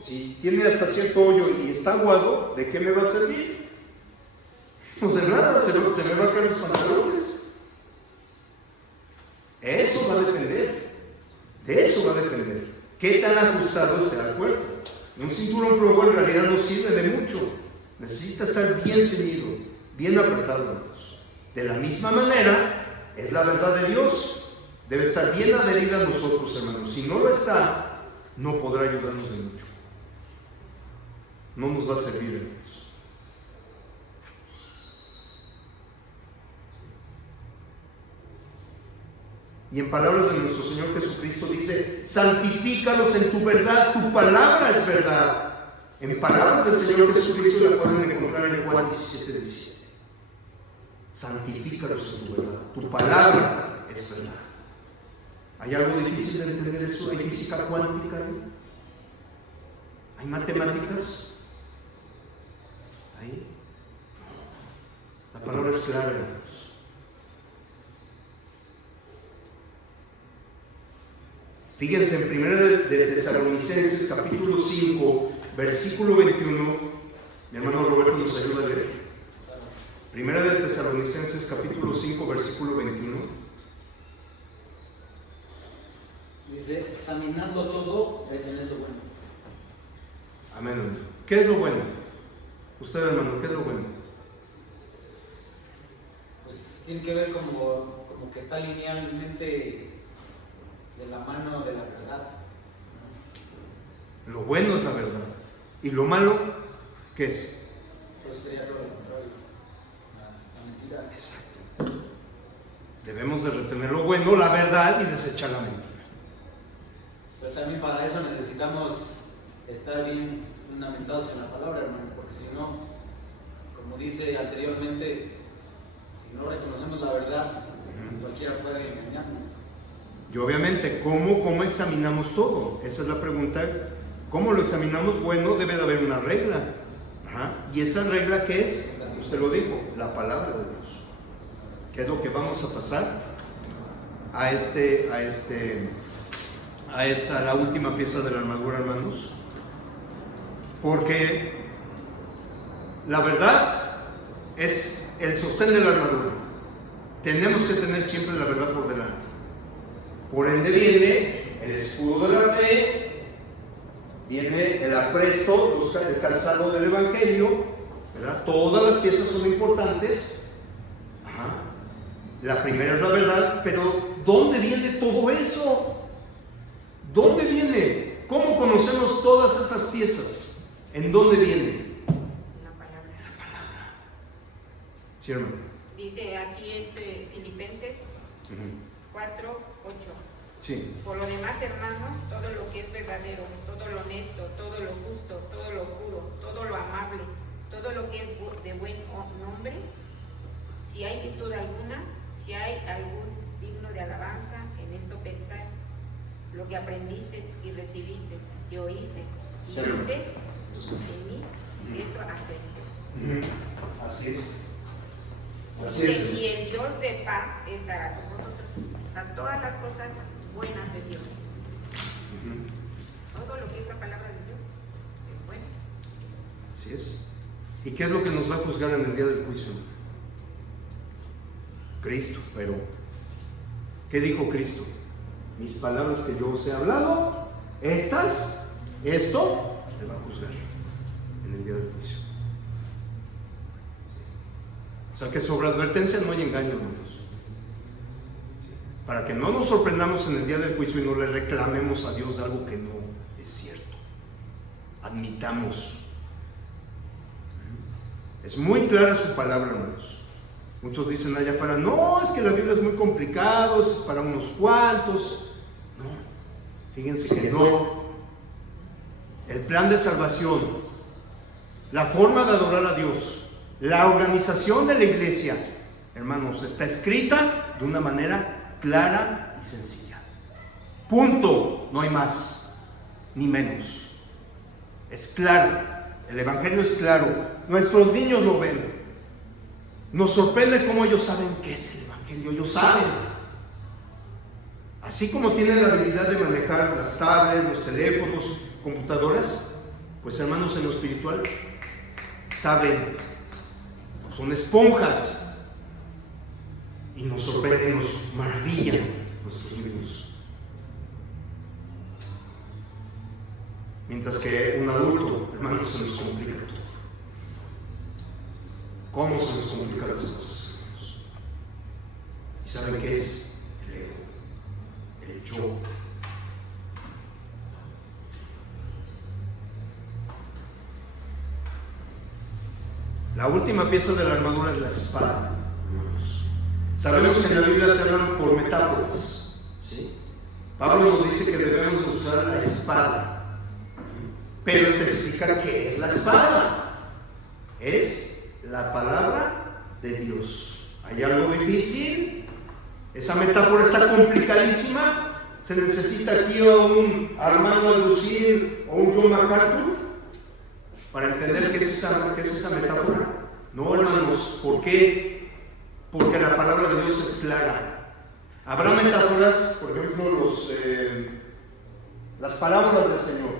si tiene hasta cierto hoyo y está aguado, ¿de qué me va a servir? Pues de nada, se me va a caer los pantalones. Eso va a depender. De eso va a depender. ¿Qué tan ajustado está el cuerpo? Un cinturón flojo en realidad no sirve de mucho. Necesita estar bien ceñido, bien apretado. De la misma manera, es la verdad de Dios. Debe estar bien adherida a nosotros, hermanos. Si no lo está, no podrá ayudarnos de mucho. No nos va a servir, hermanos. Y en palabras de nuestro Señor Jesucristo dice: santifícalos en tu verdad, tu palabra es verdad. En palabras del Señor Jesucristo la pueden encontrar en Juan 17:17. Santifícalos en tu verdad, tu palabra es verdad. ¿Hay algo difícil de entender eso? ¿Hay física cuántica? ¿Hay matemáticas? ¿Ahí? La palabra es clara, hermanos. Fíjense en 1 de Tesalonicenses capítulo 5 versículo 21. Mi hermano Roberto nos ayuda a leer. 1 de Tesalonicenses capítulo 5 versículo 21. Dice: examinando todo, retened lo bueno. Amén. ¿Qué es lo bueno? Usted, hermano, ¿qué es lo bueno? Pues tiene que ver como que está linealmente de la mano de la verdad. Lo bueno es la verdad. ¿Y lo malo qué es? Pues sería todo lo contrario. La mentira. Exacto. Debemos de retener lo bueno, la verdad, y desechar la mentira. Pero también para eso necesitamos estar bien fundamentados en la palabra, hermano, porque si no, como dice anteriormente, si no reconocemos la verdad, cualquiera puede engañarnos. Y obviamente, ¿cómo examinamos todo? Esa es la pregunta. ¿Cómo lo examinamos? Bueno, debe de haber una regla. ¿Y esa regla qué es? Usted lo dijo, la palabra de Dios. ¿Qué es lo que vamos a pasar? A la última pieza de la armadura, hermanos. Porque la verdad es el sostén de la armadura. Tenemos que tener siempre la verdad por delante. Por ende viene el escudo de la fe, viene el apresto, el calzado del evangelio, ¿verdad? Todas las piezas son importantes. La primera es la verdad, pero ¿dónde viene todo eso? ¿Dónde viene? ¿Cómo conocemos todas esas piezas? ¿En dónde viene? La palabra. La palabra. ¿Sí, hermano? Dice aquí Filipenses 4:8. Sí. Por lo demás, hermanos, todo lo que es verdadero, todo lo honesto, todo lo justo, todo lo puro, todo lo amable, todo lo que es de buen nombre, si hay virtud alguna, si hay algún digno de alabanza, en esto pensar, lo que aprendiste y recibiste y oíste y viste en mí, eso haced. Así es. Dice, y el Dios de paz estará con vosotros. O sea, todas las cosas buenas de Dios. Todo lo que es la palabra de Dios es bueno. Así es. ¿Y qué es lo que nos va a juzgar en el día del juicio? Cristo. Pero ¿qué dijo Cristo? Mis palabras que yo os he hablado, esto te va a juzgar en el día del juicio. O sea que sobre advertencia no hay engaño, hermanos. Para que no nos sorprendamos en el día del juicio y no le reclamemos a Dios de algo que no es cierto. Admitamos. Es muy clara su palabra, hermanos. Muchos dicen allá afuera, no, es que la Biblia es muy complicado, es para unos cuantos. No, fíjense que no. El plan de salvación, la forma de adorar a Dios, la organización de la iglesia, hermanos, está escrita de una manera clara y sencilla. Punto, no hay más ni menos. Es claro, el evangelio es claro, nuestros niños lo ven. Nos sorprende cómo ellos saben qué es el evangelio, ellos saben. Así como tienen la habilidad de manejar las tablets, los teléfonos, computadoras, pues hermanos, en lo espiritual saben, son esponjas y nos sorprenden, nos maravillan nuestros niños. Mientras que un adulto, hermanos, se nos complica todo. ¿Cómo se nos complican las cosas, hermanos? ¿Y saben qué es? El ego, el yo. La última pieza de la armadura es la espada, hermanos. Sabemos que en la Biblia se hablan por metáforas, ¿sí? Pablo nos dice que debemos usar la espada, pero especifica qué es la espada. Es la palabra de Dios. ¿Hay algo difícil? Esa metáfora está complicadísima. ¿Se necesita aquí a un Armando Alducir o un John MacArthur para entender qué es esa metáfora? No, hermanos. ¿Por qué? Porque la palabra de Dios es clara. Habrá metáforas, por ejemplo, las palabras del Señor,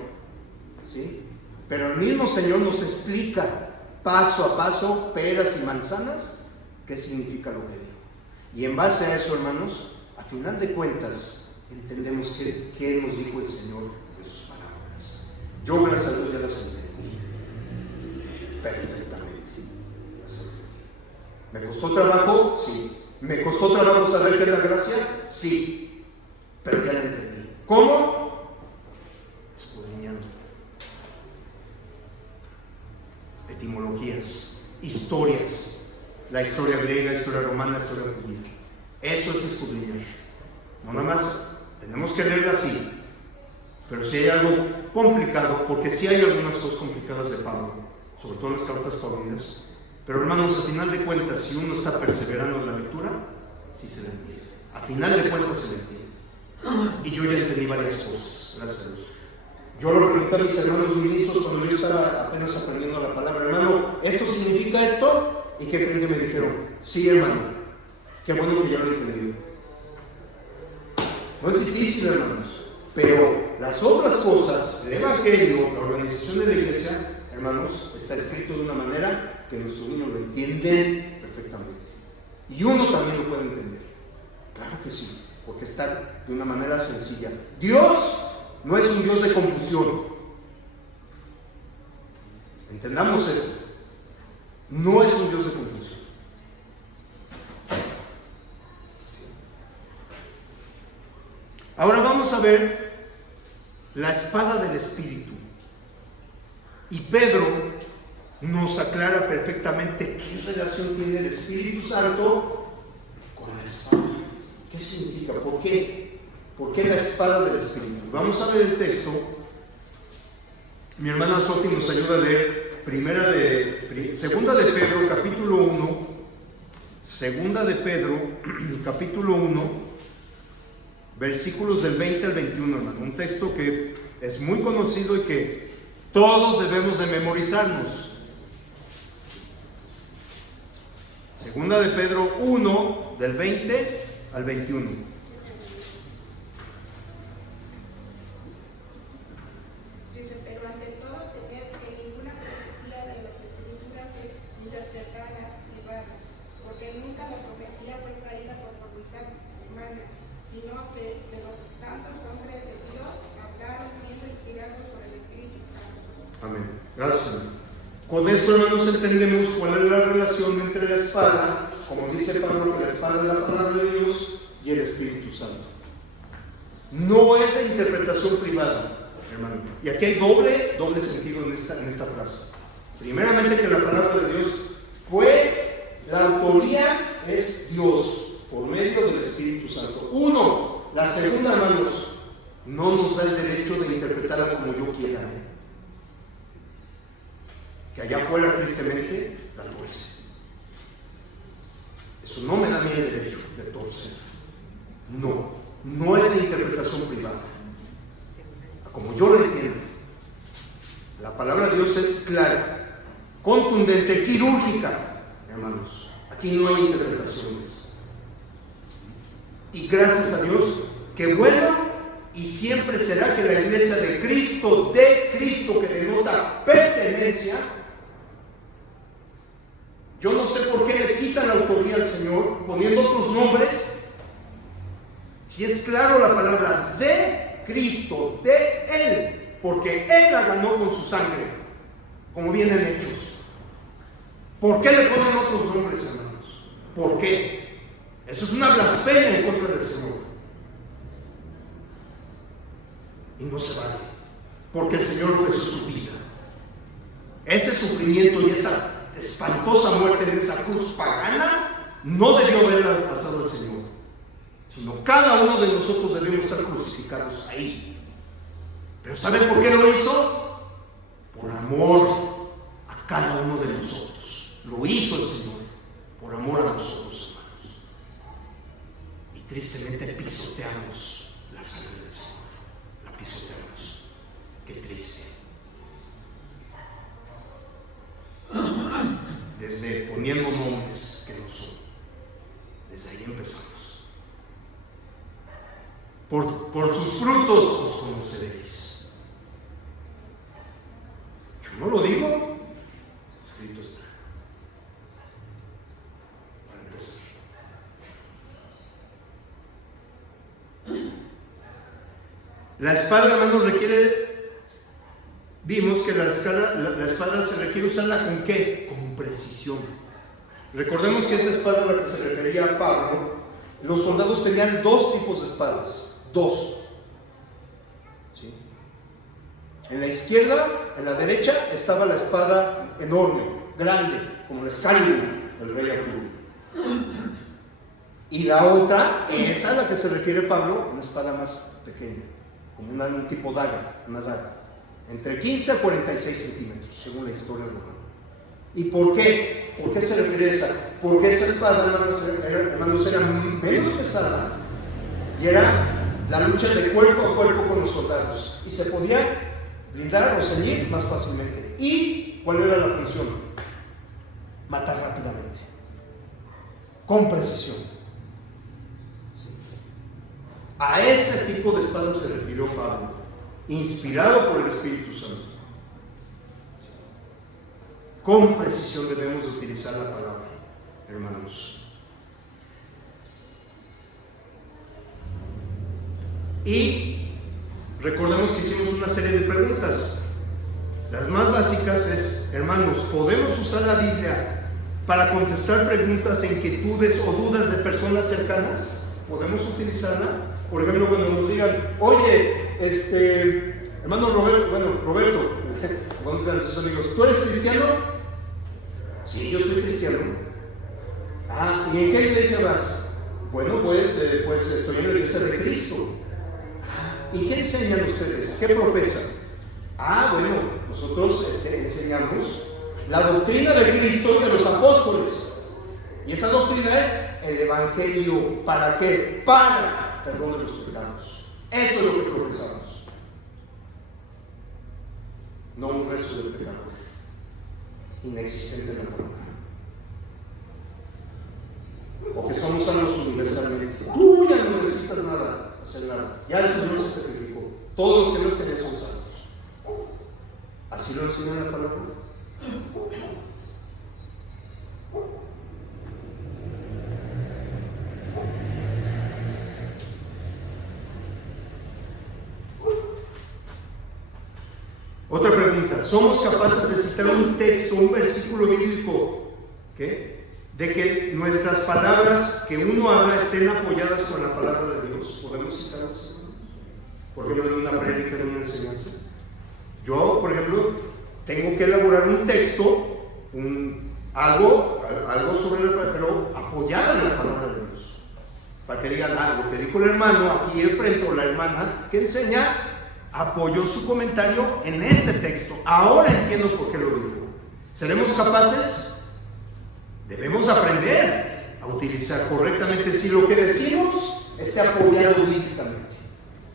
¿sí? Pero el mismo Señor nos explica paso a paso, peras y manzanas, qué significa lo que dijo. Y en base a eso, hermanos, a final de cuentas, entendemos qué nos dijo el Señor en sus palabras. Yo, gracias a Dios, ya las entendí perfectamente. ¿Me costó trabajo? Sí. ¿Me costó trabajo saber qué es la gracia? Sí. Pero ya la entendí. ¿Cómo? Escudriñando. Etimologías, historias, la historia griega, la historia romana, la historia judía. Eso es escudriñar. No nada más, tenemos que leerla así. Pero si hay algo complicado, porque si hay algunas cosas complicadas de Pablo, sobre todo en las cartas paulinas. Pero hermanos, a final de cuentas, si uno está perseverando en la lectura, sí se le entiende. A final de cuentas se le entiende. Y yo ya entendí varias cosas, gracias a Dios. Yo lo pregunté a mis hermanos ministros cuando yo estaba apenas aprendiendo la palabra: hermano, ¿esto significa esto? ¿Y qué creen que me dijeron? Sí, hermano, qué bueno que ya lo he entendido. No es difícil, hermanos, pero las otras cosas, el evangelio, la organización de la iglesia, hermanos, está escrito de una manera que nuestros niños lo entienden perfectamente. Y uno también lo puede entender. Claro que sí, porque está de una manera sencilla. Dios no es un Dios de confusión. Entendamos eso. No es un Dios de confusión. Ahora vamos a ver la espada del Espíritu. Y Pedro nos aclara perfectamente qué relación tiene el Espíritu Santo con la espada. ¿Qué significa? ¿Por qué? ¿Por qué la espada del Espíritu? Vamos a ver el texto. Mi hermana Sofi nos ayuda a leer Segunda de Pedro, capítulo 1. Segunda de Pedro, capítulo 1, versículos del 20 al 21, hermano. Un texto que es muy conocido y que todos debemos de memorizarnos. Segunda de Pedro 1, del 20 al 21. Dice, pero ante todo tened que ninguna profecía de las Escrituras es interpretada privada, porque nunca la profecía fue traída por voluntad humana, sino que de los santos hombres de Dios hablaron siendo inspirados por el Espíritu Santo. Amén. Gracias. Con eso esto, hermanos, entendemos cuál es la relación entre la espada, como dice Pablo, que la espada es la palabra de Dios, y el Espíritu Santo. No es de interpretación privada, hermano. Y aquí hay doble sentido en esta frase. Primeramente, que la palabra de Dios la autoría es Dios, por medio del Espíritu Santo. Uno, la segunda, hermanos, no nos da el derecho de interpretarla como yo quiera. Que allá afuera, tristemente, la tuerce. Eso no me da a mí el derecho de torcer. No es de interpretación privada. Como yo lo entiendo, la palabra de Dios es clara, contundente, quirúrgica, hermanos. Aquí no hay interpretaciones. Y gracias a Dios, que bueno y siempre será que la iglesia de Cristo, que denota pertenencia. Yo no sé por qué le quitan la autoría al Señor poniendo otros nombres. Si es claro la palabra de Cristo, de Él, porque Él la ganó con su sangre, como vienen hechos. ¿Por qué le ponen otros nombres, hermanos? ¿Por qué? Eso es una blasfemia en contra del Señor. Y no se vale, porque el Señor ofreció su vida. Ese sufrimiento y esa espantosa muerte en esa cruz pagana no debió haberla pasado al Señor, sino cada uno de nosotros debemos estar crucificados ahí. Pero ¿saben por qué lo hizo? Por amor a cada uno de nosotros. Lo hizo el Señor por amor a nosotros, hermanos. Y tristemente pisoteamos la sangre del Señor. La pisoteamos. Qué triste. Desde poniendo nombres que no son. Desde ahí empezamos. Por sus frutos os conoceréis. Yo no lo digo, escrito está. Para empezar. La espada, hermanos, vimos que la espada se requiere usarla ¿con qué? Con precisión. Recordemos que esa espada a la que se refería a Pablo, los soldados tenían dos tipos de espadas. Dos. ¿Sí? En la izquierda, en la derecha, estaba la espada enorme, grande, como la Excalibur del rey Arturo. Y la otra, esa a la que se refiere Pablo, una espada más pequeña, como un tipo daga, una daga. Entre 15 a 46 centímetros, según la historia romana. ¿Y por qué? ¿Por qué se refiere a esa? Porque esa espada, hermanos, era menos pesada y era la lucha de cuerpo a cuerpo con los soldados. Y se podía blindar o ceñir más fácilmente. ¿Y cuál era la función? Matar rápidamente, con precisión. ¿Sí? A ese tipo de espada se refirió Pablo, inspirado por el Espíritu Santo. Con precisión debemos de utilizar la palabra, hermanos. Y recordemos que hicimos una serie de preguntas. Las más básicas es, hermanos, ¿podemos usar la Biblia para contestar preguntas, inquietudes o dudas de personas cercanas? ¿Podemos utilizarla? Por ejemplo, cuando nos digan, oye, hermano Roberto, vamos a sus amigos, ¿tú eres cristiano? Sí, yo soy cristiano. Ah, ¿y en qué iglesia vas? Bueno, pues estoy en la iglesia de Cristo. Ah, ¿y qué enseñan ustedes? ¿Qué profesan? Ah, bueno, nosotros enseñamos la doctrina de Cristo y de los apóstoles. Y esa doctrina es el Evangelio. ¿Para qué? Para perdón de los pecados. Eso es lo que profesamos. No un resto de pecados inexistente en la palabra. O que somos salvos universalmente. Tú ya no necesitas nada, hacer nada. Ya el Señor se sacrificó. Todos los que no estén son salvos. ¿Así lo enseña la palabra? Otra pregunta, ¿somos capaces de citar un texto, un versículo bíblico, ¿qué? De que nuestras palabras que uno habla estén apoyadas con la palabra de Dios? ¿Podemos citarlas? Por ejemplo, en una prédica, en una enseñanza. Yo, por ejemplo, tengo que elaborar un texto, algo sobre la palabra, pero apoyada en la palabra de Dios. Para que digan, lo que dijo el hermano aquí enfrente, o la hermana que enseña, apoyó su comentario en este texto. Ahora entiendo por qué lo dijo. ¿Seremos capaces? Debemos aprender a utilizar correctamente. Si lo que decimos esté apoyado bíblicamente,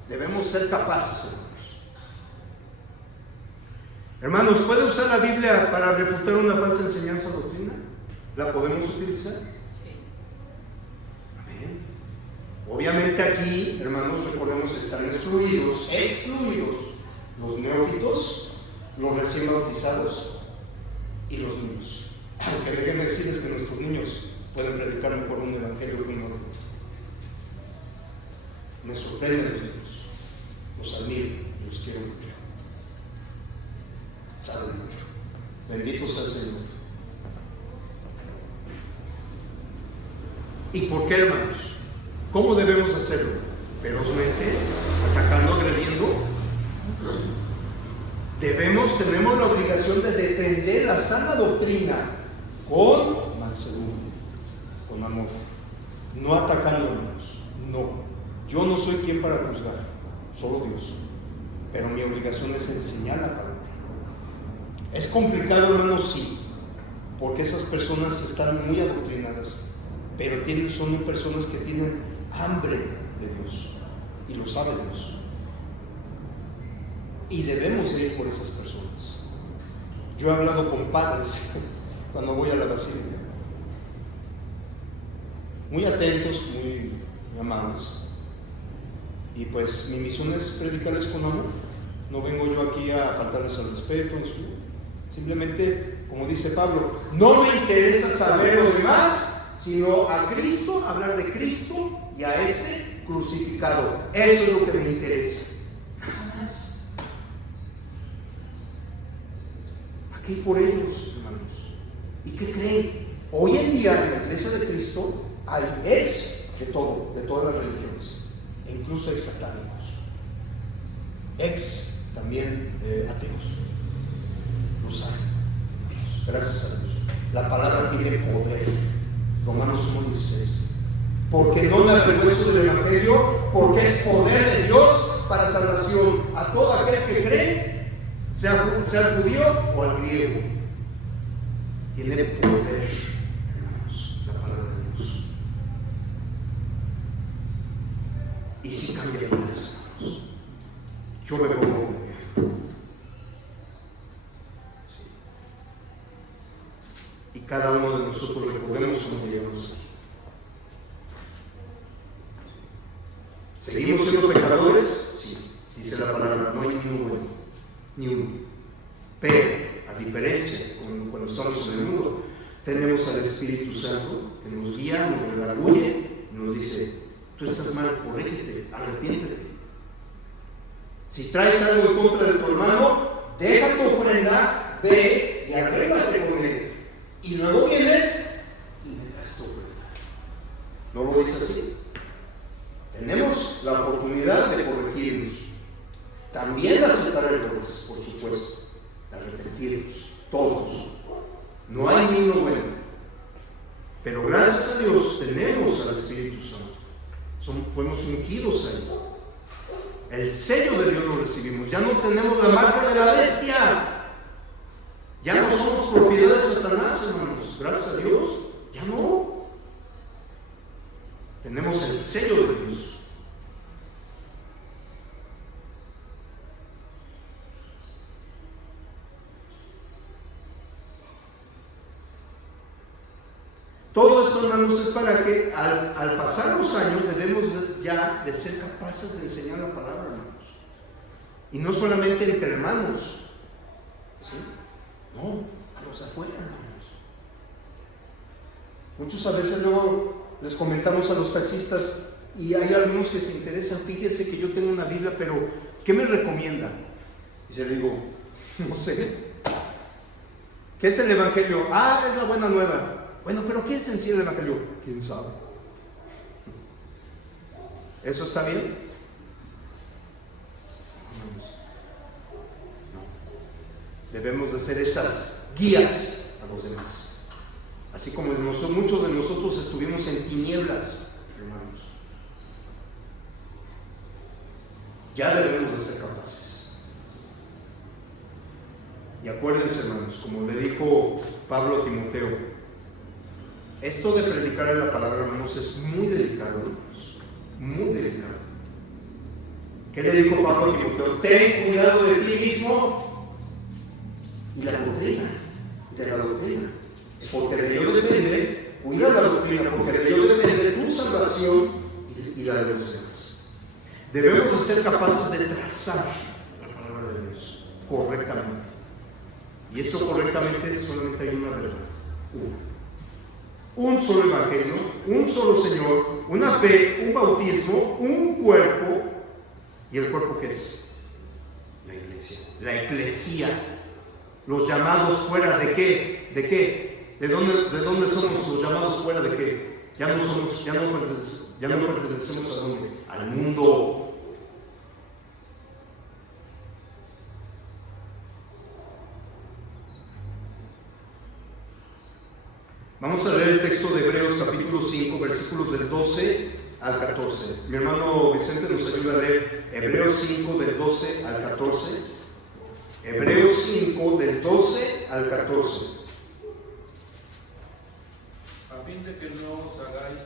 debemos ser capaces. Hermanos, ¿puede usar la Biblia para refutar una falsa enseñanza o doctrina? ¿La podemos utilizar? Sí. Amén. Obviamente aquí, hermanos, recordemos, están excluidos los neófitos, los recién bautizados y los niños. Aunque déjenme decirles que nuestros niños pueden predicar mejor un evangelio que un adulto. Me sorprenden los niños, los admiro y los quiero mucho. Saben mucho. Bendito sea el Señor. ¿Y por qué, hermanos? ¿Cómo debemos hacerlo? ¿Ferozmente? ¿Atacando, agrediendo? Tenemos la obligación de defender la sana doctrina con mansedumbre, con amor, no atacando, hermanos. No, yo no soy quien para juzgar, solo Dios, pero mi obligación es enseñar la palabra. Es complicado, hermanos, sí, porque esas personas están muy adoctrinadas, pero son personas que tienen hambre de Dios y lo sabe Dios. Y debemos ir por esas personas. Yo he hablado con padres cuando voy a la basílica, muy atentos, muy amables, y pues mi misión es predicarles con amor. No vengo yo aquí a faltarles al respeto, simplemente, como dice Pablo, no me interesa saber lo demás, sino a Cristo, hablar de Cristo y a este crucificado. Eso es lo que me interesa. Nada más. Aquí por ellos, hermanos. ¿Y qué creen? Hoy en día en la iglesia de Cristo hay ex de todo, de todas las religiones, e incluso ex satánicos, ex también ateos. Los hay, hermanos. Gracias a Dios. La palabra tiene poder. Romanos 1:16. Porque no me avergüenzo del evangelio, porque es poder de Dios para salvación a todo aquel que cree, sea judío o al griego. Tiene poder, hermanos, la palabra de Dios. Y si cambia vidas, hermanos. Yo me pongo con él. Y cada uno de nosotros recordemos cómo llegamos aquí. ¿Seguimos siendo pecadores? Sí, dice la palabra, no hay ni uno bueno, ni uno. Pero, a diferencia, cuando estamos en el mundo, tenemos al Espíritu Santo que nos guía, nos redarguye, nos dice, tú estás mal, corrígete, arrepiéntete. Si traes algo en contra de tu hermano, deja tu ofrenda, ve y arréglate con él. Y luego vienes y me traes tu ofrenda. ¿No lo dice así? Tenemos la oportunidad de corregirnos, también de aceptar errores, por supuesto, de arrepentirnos, todos. No hay ni uno bueno, pero gracias a Dios tenemos al Espíritu Santo. Fuimos ungidos ahí. El sello de Dios lo recibimos. Ya no tenemos la marca de la bestia. Ya no somos propiedad de Satanás, hermanos. Gracias a Dios, ya no. Tenemos el sello de Dios. Todo esto, hermanos, es para que al pasar los años debemos ya de ser capaces de enseñar la palabra, hermanos. Y no solamente entre hermanos, ¿sí? No, a los afuera, hermanos. Muchos a veces luego les comentamos a los taxistas y hay algunos que se interesan, fíjese que yo tengo una Biblia, pero ¿qué me recomienda? Y yo le digo, No sé. ¿Qué es el Evangelio? Ah, es la buena nueva. Bueno, pero ¿qué es en sí el Evangelio? ¿Quién sabe? ¿Eso está bien? No. Debemos de ser esas guías a los demás. Así como muchos de nosotros estuvimos en tinieblas, hermanos. Ya debemos de ser capaces. Y acuérdense, hermanos, como le dijo Pablo a Timoteo, esto de predicar en la palabra, hermanos, es muy delicado, hermanos, muy delicado. ¿Qué le dijo Pablo a Timoteo? Ten cuidado de ti mismo y la doctrina, de la doctrina, porque de ello depende, cuida la doctrina, porque de ello depende tu salvación y la de los demás. Debemos de ser capaces de trazar la palabra de Dios correctamente. Y eso correctamente solamente hay una verdad, una. Un solo evangelio, un solo Señor, una fe, un bautismo, un cuerpo. ¿Y el cuerpo qué es? La iglesia. La eclesía. Los llamados fuera de qué? ¿De qué? ¿De dónde somos los llamados fuera de qué? Ya no pertenecemos a dónde? Al mundo. Vamos a leer el texto de Hebreos capítulo 5, versículos del 12 al 14. Mi hermano Vicente nos ayuda a leer Hebreos 5 del 12 al 14. Hebreos 5 del 12 al 14. A fin de que no os hagáis.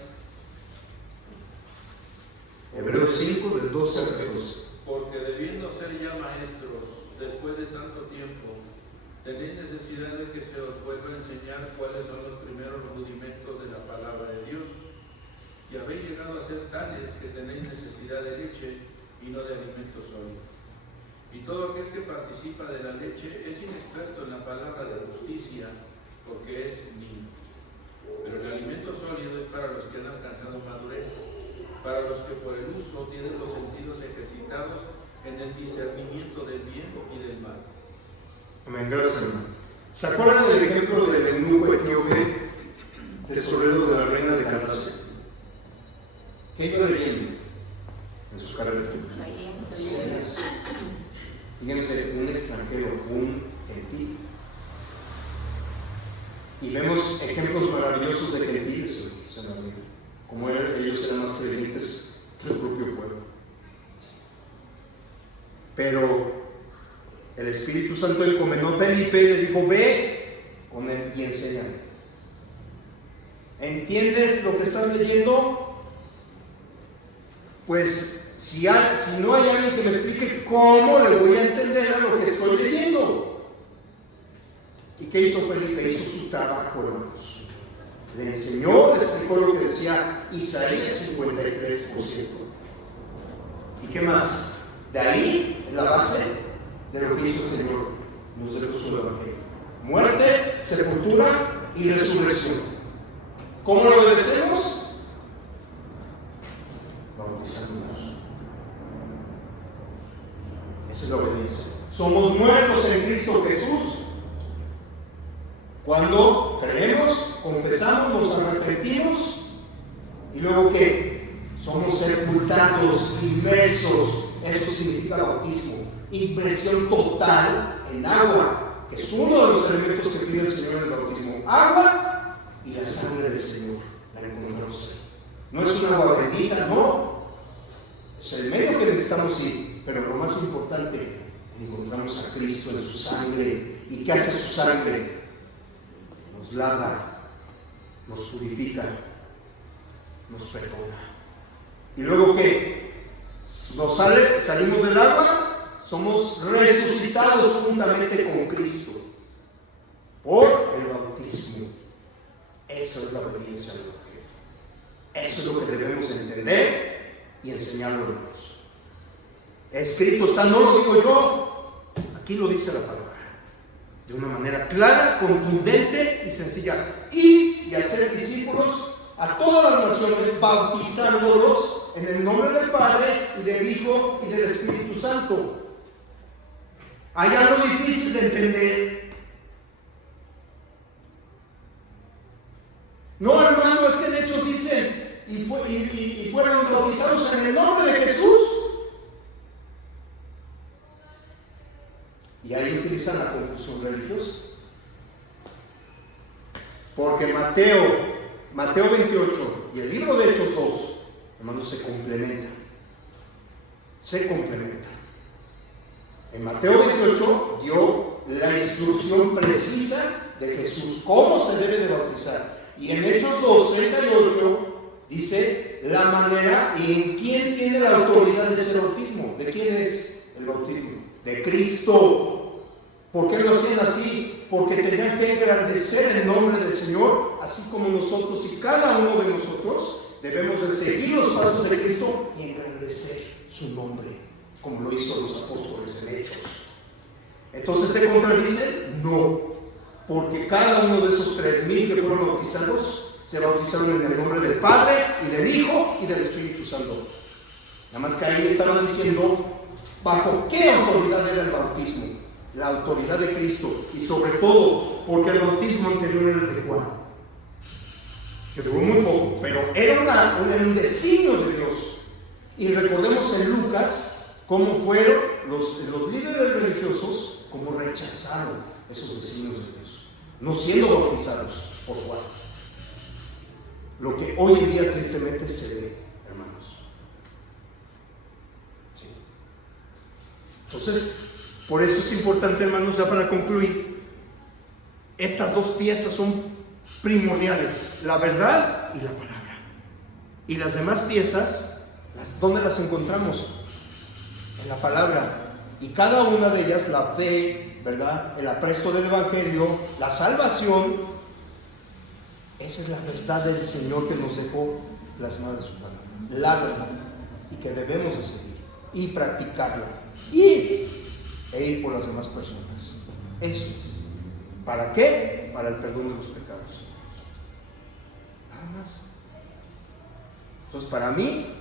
Hebreos 5 del 12 al 14. Porque debiendo ser ya maestros, después de tanto tiempo, tenéis necesidad de que se os vuelva a enseñar cuáles son los primeros rudimentos de la palabra de Dios. Y habéis llegado a ser tales que tenéis necesidad de leche y no de alimento sólido. Y todo aquel que participa de la leche es inexperto en la palabra de justicia, porque es niño. Pero el alimento sólido es para los que han alcanzado madurez, para los que por el uso tienen los sentidos ejercitados en el discernimiento del bien y del mal. Amén, gracias, hermano. ¿Se acuerdan del ejemplo del eunuco etíope, tesorero de la reina de Candace? ¿Qué iba leyendo en su carrera? Fíjense, un extranjero, un gentil. Y vemos ejemplos maravillosos de gentiles en la Biblia, como ellos eran más creyentes que el propio pueblo. Pero el Espíritu Santo encomendó a Felipe y le dijo: ve con él y enséñale. ¿Entiendes lo que estás leyendo? Pues si no hay alguien que me explique cómo le voy a entender a lo que estoy leyendo. ¿Y qué hizo Felipe? Hizo su trabajo, hermanos. Le enseñó, le explicó lo que decía Isaías 53%. ¿Y qué más? De ahí, en la base de lo que hizo el Señor, nos dejó su evangelio: muerte, sepultura y resurrección. ¿Cómo lo obedecemos? Bautizándonos. Esa es la obediencia. Somos muertos en Cristo Jesús cuando creemos, confesamos, nos arrepentimos y luego ¿qué? Somos sepultados, inmersos. Eso significa bautismo. Inmersión total en agua, que es uno de los elementos que pide el Señor en el bautismo: agua y la sangre del Señor. La encontramos ahí. No es una agua bendita, no. Es el medio que necesitamos, sí, pero lo más importante, encontramos a Cristo en su sangre. ¿Y qué hace su sangre? Nos lava, nos purifica, nos perdona. ¿Y luego qué? Salimos del agua, somos resucitados juntamente con Cristo por el bautismo. Esa es la obediencia del Evangelio. Eso es lo que debemos entender y enseñarlo, hermanos. Escrito está, no lo digo yo, aquí lo dice la palabra, de una manera clara, contundente y sencilla. Y hacer discípulos a todas las naciones, bautizándolos en el nombre del Padre y del Hijo y del Espíritu Santo. Hay algo difícil de entender. No, hermano, es que en Hechos dicen, y fueron bautizados en el nombre de Jesús. Y ahí utilizan la confusión religiosa. Porque Mateo 28 y el libro de Hechos 2, hermanos, se complementan. Se complementan. En Mateo 28 dio la instrucción precisa de Jesús, cómo se debe de bautizar. Y en Hechos 2, 38, dice la manera y en quién tiene la autoridad de ese bautismo. ¿De quién es el bautismo? De Cristo. ¿Por qué lo hacían así? Porque tenían que engrandecer el nombre del Señor, así como nosotros y cada uno de nosotros debemos de seguir los pasos de Cristo y engrandecer su nombre, como lo hizo los apóstoles en Hechos. Entonces, ¿se contradice? No, porque cada uno de esos 3,000 que fueron bautizados se bautizaron en el nombre del Padre y del Hijo y del Espíritu Santo. Nada más que ahí estaban diciendo bajo qué autoridad era el bautismo. La autoridad de Cristo, y sobre todo porque el bautismo anterior era el de Juan, que duró muy poco, pero era un designio de Dios. Y recordemos en Lucas cómo fueron los líderes religiosos, como rechazaron esos designios de Dios, no siendo bautizados por Juan. Lo que hoy en día tristemente se ve, hermanos. ¿Sí? Entonces, por eso es importante, hermanos, ya para concluir, estas dos piezas son primordiales, la verdad y la palabra. Y las demás piezas, ¿dónde las encontramos? En la palabra. Y cada una de ellas, la fe, ¿verdad?, el apresto del Evangelio, la salvación, esa es la verdad del Señor que nos dejó plasmada en su palabra. La verdad. Y que debemos de seguir y practicarla. E ir por las demás personas. Eso es. ¿Para qué? Para el perdón de los pecados. Nada más. Entonces, para mí,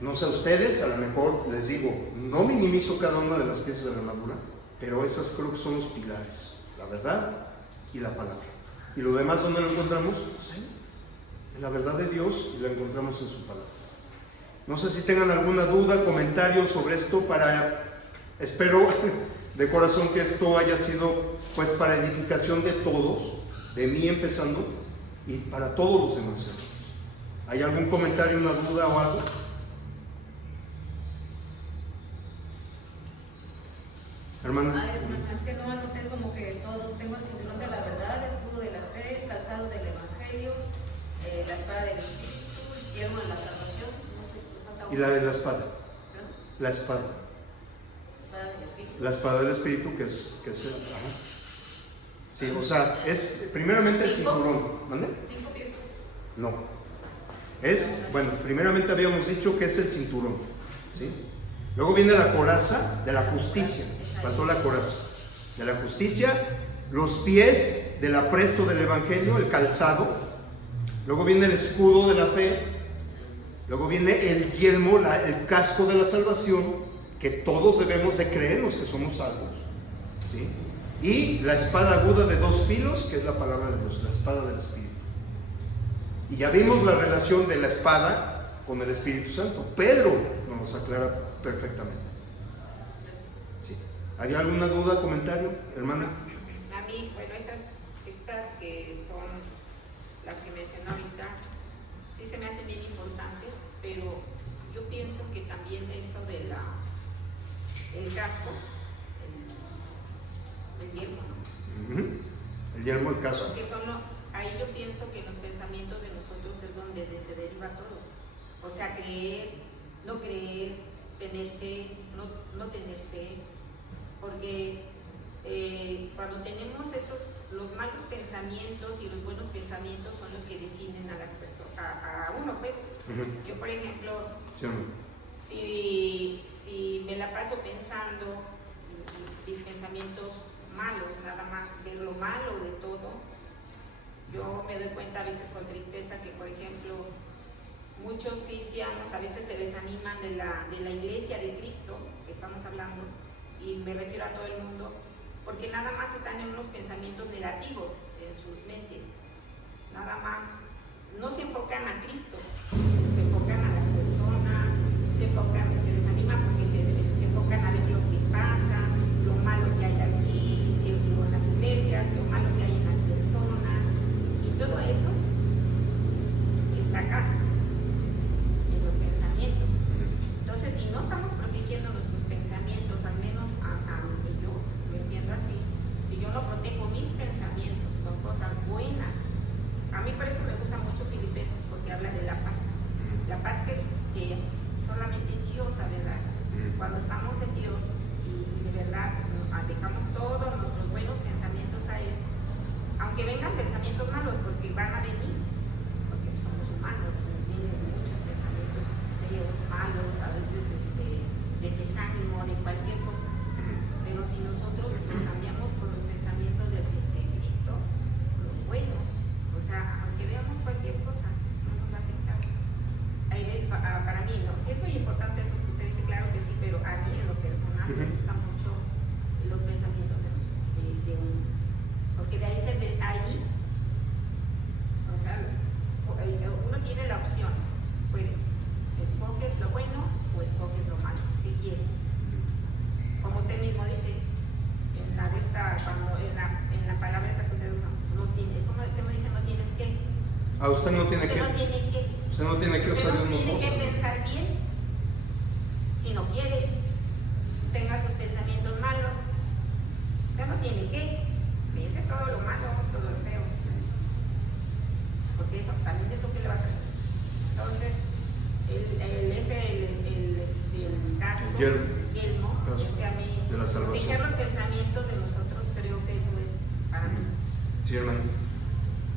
no sé a ustedes, a lo mejor les digo, no minimizo cada una de las piezas de la armadura, pero esas creo que son los pilares, la verdad y la palabra. Y lo demás, ¿dónde lo encontramos? Pues en la verdad de Dios, y la encontramos en su palabra. No sé si tengan alguna duda, comentario sobre esto. Espero de corazón que esto haya sido pues para edificación de todos, de mí empezando, y para todos los demás. ¿Hay algún comentario, una duda o algo? Hermana. Ay, hermana, es que no anoté como que todos. Tengo el cinturón de la verdad, el escudo de la fe, el calzado del Evangelio, la espada del Espíritu, el yelmo de la salvación. No sé, me falta uno. ¿Y la de la espada? ¿Perdón? La espada. La espada del Espíritu. La espada del Espíritu, que es ajá. Sí, o sea, es primeramente el cinturón. ¿Mande? 5 piezas. No. Bueno, primeramente habíamos dicho que es el cinturón, ¿sí? Luego viene la coraza de la justicia. Faltó la coraza de la justicia, los pies del apresto del Evangelio, el calzado. Luego viene el escudo de la fe. Luego viene el yelmo, el casco de la salvación, que todos debemos de creer los que somos salvos, ¿sí? Y la espada aguda de 2 filos, que es la palabra de Dios, la espada del Espíritu. Y ya vimos la relación de la espada con el Espíritu Santo. Pedro nos los aclara perfectamente. ¿Sí? ¿Hay alguna duda, comentario, hermana? A mí, bueno, estas que son las que mencionó ahorita, sí se me hacen bien importantes, pero yo pienso que también eso de el casco, el yelmo, ¿no? El yelmo, el casco. Porque ahí yo pienso que en los pensamientos de nosotros es donde se deriva todo. O sea, creer, no creer, tener fe, no tener fe. Porque cuando tenemos los malos pensamientos y los buenos pensamientos son los que definen a las personas, a uno, pues. Yo, por ejemplo, si me la paso pensando mis pensamientos malos, nada más ver lo malo de todo, yo me doy cuenta a veces con tristeza que, por ejemplo, muchos cristianos a veces se desaniman de la iglesia de Cristo, que estamos hablando, y me refiero a todo el mundo, porque nada más están en unos pensamientos negativos en sus mentes, nada más, no se enfocan a Cristo, se enfocan a las personas, se desaniman porque se enfocan a ver lo que pasa, lo malo que hay aquí, en las iglesias, lo malo que hay en las personas, y todo eso está acá, en los pensamientos. Entonces, si no estamos protegiendo nuestros pensamientos, al menos yo lo entiendo así, si yo no protejo mis pensamientos con cosas buenas, a mí por eso me gusta mucho Filipenses, porque habla de la paz que solamente Dios sabe dar. Cuando estamos en Dios y de verdad dejamos todos nuestros buenos pensamientos a Él, aunque vengan pensamientos malos, porque van a venir, porque somos humanos, nos vienen muchos pensamientos feos, malos, a veces de desánimo, de cualquier cosa, pero si nosotros los cambiamos por los pensamientos de Cristo, los buenos, o sea, aunque veamos cualquier cosa, no nos va a afectar. Para mí, no, sí es muy importante eso que usted dice, claro que sí, pero a mí en lo personal me gustan mucho los pensamientos de uno, porque de ahí o sea, uno tiene la opción, puedes, escoges lo bueno o escoges lo malo, ¿qué quieres? Como usted mismo dice, en la palabra esa que usted usa, no tiene, ¿cómo dice? No tienes que. Usted no tiene que. Usted no tiene que usar Usted no unos tiene que voces. pensar bien. Si no quiere, tenga sus pensamientos malos. Usted no tiene que. Piense todo lo malo, todo lo feo. Porque eso, también de eso que le va a traer. Entonces, el casco, yelmo, ese a mí, de la salvación. proteger los pensamientos de nosotros, creo que eso es para mí. Sí, hermano.